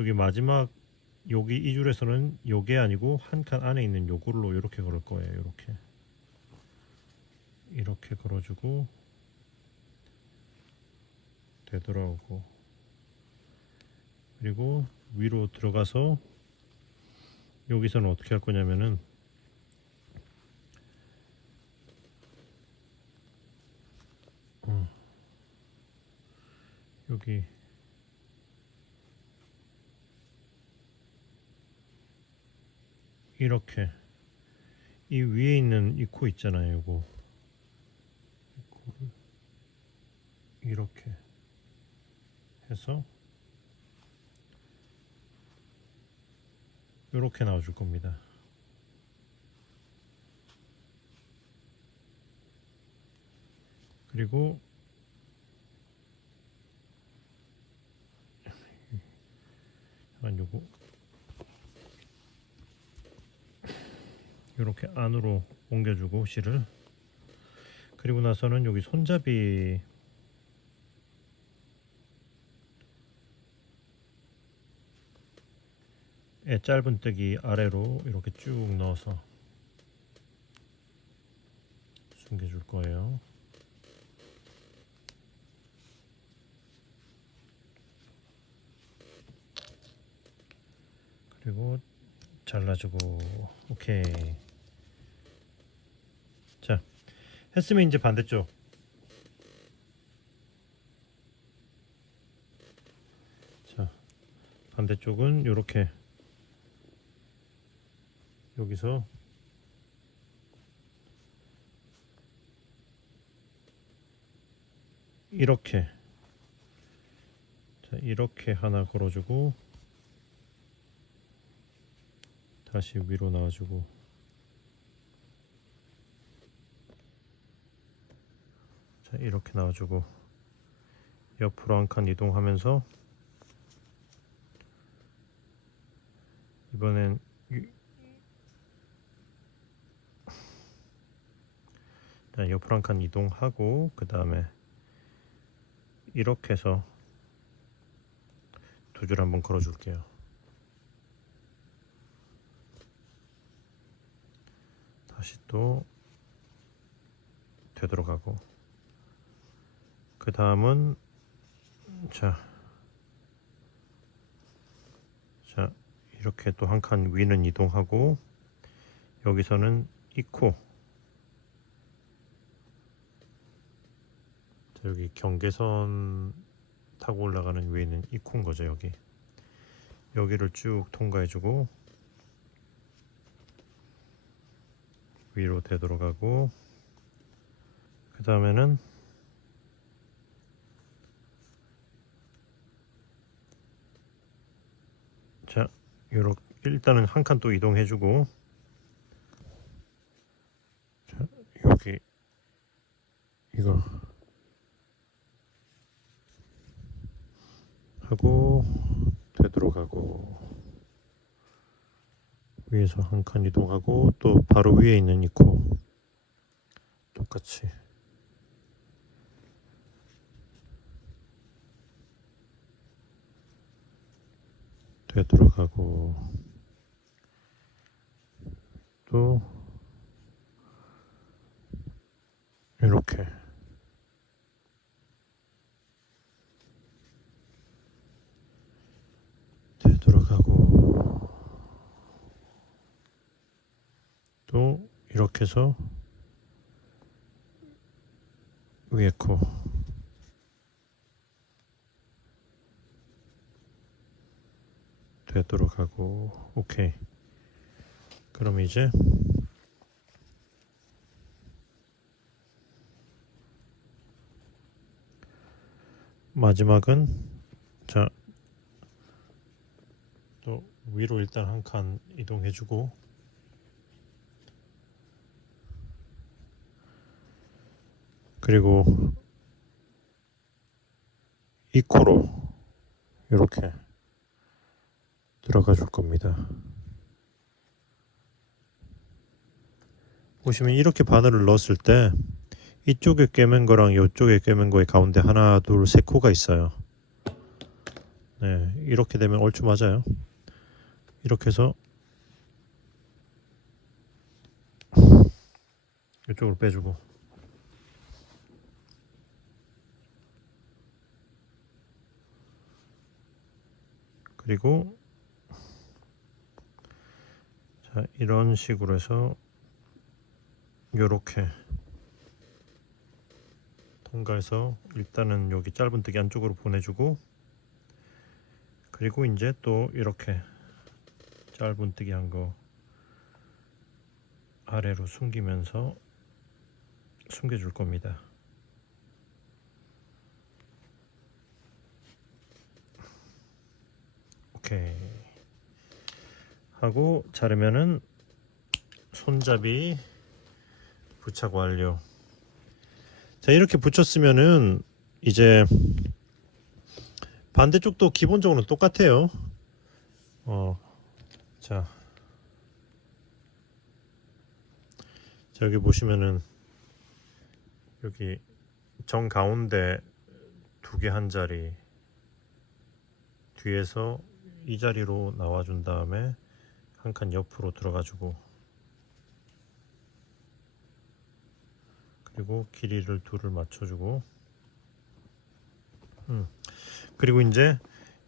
여기 마지막 여기 이 줄에서는 요게 아니고 한 칸 안에 있는 요걸로 이렇게 걸을 거예요. 이렇게 걸어주고 되돌아오고, 그리고 위로 들어가서 여기서는 어떻게 할 거냐면은 여기 이렇게 이 위에 있는 이 코 있잖아요. 요거 이 코를 이렇게 해서 이렇게 나와줄 겁니다. 그리고 요거 이렇게 안으로 옮겨주고 실을, 그리고 나서는 여기 손잡이 짧은뜨기 아래로 이렇게 쭉 넣어서 숨겨줄 거예요. 그리고 잘라주고, 오케이. 자, 했으면 이제 반대쪽. 자, 반대쪽은 이렇게 여기서 이렇게, 자, 이렇게 하나 걸어주고 다시 위로 놔주고, 자, 이렇게 놔주고 옆으로 한 칸 이동하면서 이번엔 자, 옆으로 한 칸 이동하고 그 다음에 이렇게 해서 두 줄 한번 걸어 줄게요. 다시 또 되돌아가고, 그 다음은 자 이렇게 또 한 칸 위는 이동하고, 여기서는 이코, 자, 여기 경계선 타고 올라가는 위에는 이코인 거죠. 여기를 쭉 통과해주고 위로 되돌아가고, 그 다음에는 자, 요렇게 일단은 한 칸 또 이동해주고, 자, 여기 이거 하고 되돌아가고, 위에서 한 칸 이동하고 또 바로 위에 있는 이 코 똑같이 되돌아가고, 또 이렇게 되돌아가고, 또 이렇게 해서 위에 코 되돌아가고. 오케이. 그럼 이제 마지막은 자, 또 위로 일단 한 칸 이동해주고, 그리고 이 코로 이렇게 들어가 줄 겁니다. 보시면 이렇게 바늘을 넣었을 때 이쪽에 꿰맨 거랑 이쪽에 꿰맨 거의 가운데 하나 둘 세 코가 있어요. 네, 이렇게 되면 얼추 맞아요. 이렇게 해서 이쪽으로 빼주고, 그리고 자, 이런 식으로 해서 요렇게 통과해서 일단은 여기 짧은뜨기 안쪽으로 보내주고, 그리고 이제 또 이렇게 짧은뜨기 한 거 아래로 숨기면서 숨겨줄 겁니다. 오케이 하고 자르면은 손잡이 부착 완료. 자, 이렇게 붙였으면은 이제 반대쪽도 기본적으로 똑같아요. 자, 여기 보시면은 여기 정 가운데 두 개 한 자리 뒤에서 이 자리로 나와준 다음에 한 칸 옆으로 들어가주고, 그리고 길이를 둘을 맞춰주고, 그리고 이제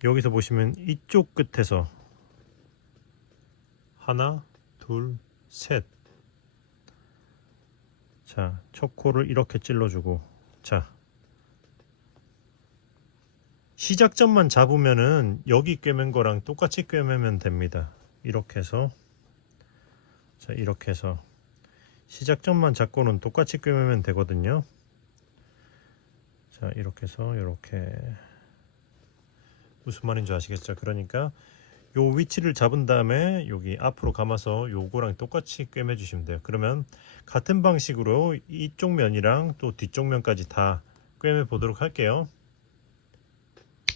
여기서 보시면 이쪽 끝에서 하나 둘 셋, 자, 첫 코를 이렇게 찔러주고, 자, 시작점만 잡으면은 여기 꿰맨 거랑 똑같이 꿰매면 됩니다. 이렇게 해서, 자, 이렇게 해서 시작점만 잡고는 똑같이 꿰매면 되거든요. 자, 이렇게 해서 이렇게, 무슨 말인지 아시겠죠? 그러니까 요 위치를 잡은 다음에 여기 앞으로 감아서 요거랑 똑같이 꿰매 주시면 돼요. 그러면 같은 방식으로 이쪽 면이랑 또 뒤쪽 면까지 다 꿰매 보도록 할게요.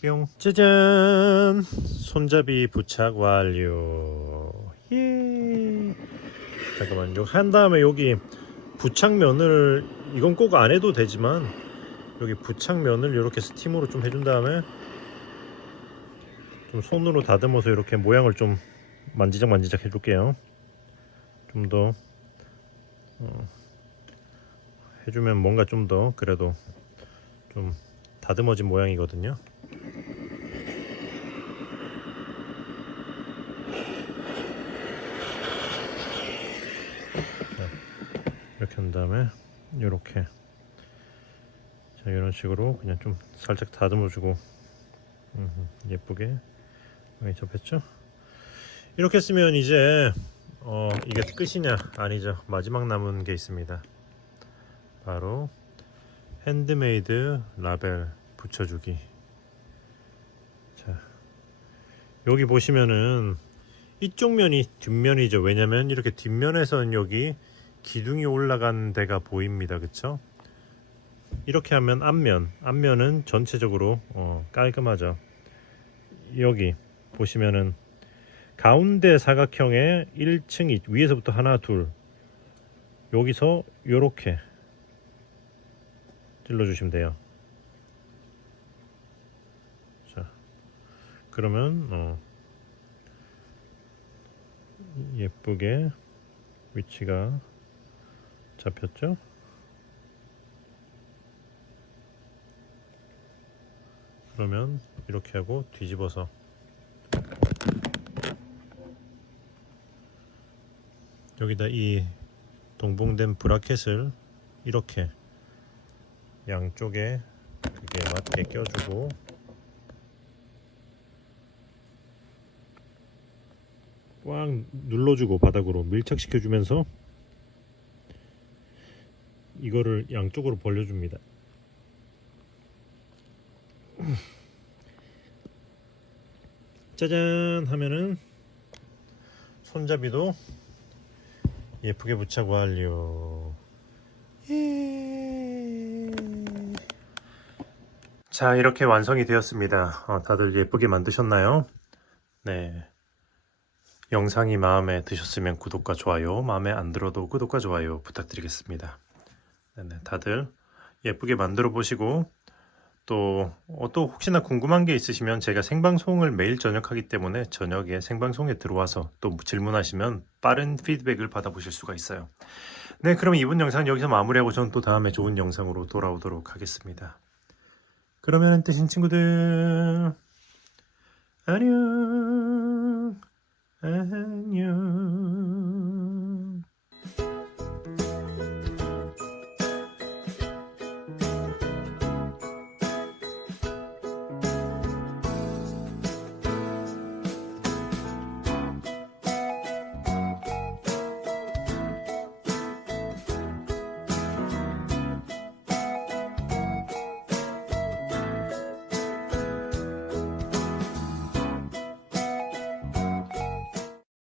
뿅. 짜잔, 손잡이 부착 완료. 예. 잠깐만, 이거 한 다음에 여기 부착면을, 이건 꼭 안 해도 되지만 여기 부착면을 이렇게 스팀으로 좀 해준 다음에 좀 손으로 다듬어서 이렇게 모양을 좀 만지작 해줄게요. 좀 더 해주면 뭔가 좀 더 그래도 좀 다듬어진 모양이거든요. 이렇게 한 다음에 이렇게, 자, 이런 식으로 그냥 좀 살짝 다듬어주고 예쁘게 많이 접했죠. 이렇게 쓰면 이제 이게 끝이냐? 아니죠. 마지막 남은 게 있습니다. 바로 핸드메이드 라벨 붙여주기. 자, 여기 보시면은 이쪽 면이 뒷면이죠. 왜냐면 이렇게 뒷면에서는 여기 기둥이 올라간 데가 보입니다. 그쵸? 이렇게 하면 앞면은 전체적으로 깔끔하죠. 여기 보시면은 가운데 사각형에 1층 위에서부터 하나 둘, 여기서 요렇게 찔러 주시면 돼요. 자, 그러면 예쁘게 위치가 잡혔죠? 그러면 이렇게 하고 뒤집어서 여기다 이 동봉된 브라켓을 이렇게 양쪽에 그게 맞게 껴주고, 꽉 눌러주고 바닥으로 밀착시켜주면서 이거를 양쪽으로 벌려줍니다. 짜잔 하면은 손잡이도 예쁘게 부착 완료. 자, 이렇게 완성이 되었습니다. 다들 예쁘게 만드셨나요? 네. 영상이 마음에 드셨으면 구독과 좋아요, 마음에 안 들어도 구독과 좋아요 부탁드리겠습니다. 네네, 다들 예쁘게 만들어 보시고 또 혹시나 궁금한 게 있으시면 제가 생방송을 매일 저녁 하기 때문에 저녁에 생방송에 들어와서 또 질문하시면 빠른 피드백을 받아보실 수가 있어요. 네, 그럼 이번 영상 여기서 마무리하고 저는 또 다음에 좋은 영상으로 돌아오도록 하겠습니다. 그러면 뜨신 친구들 안녕. 안녕.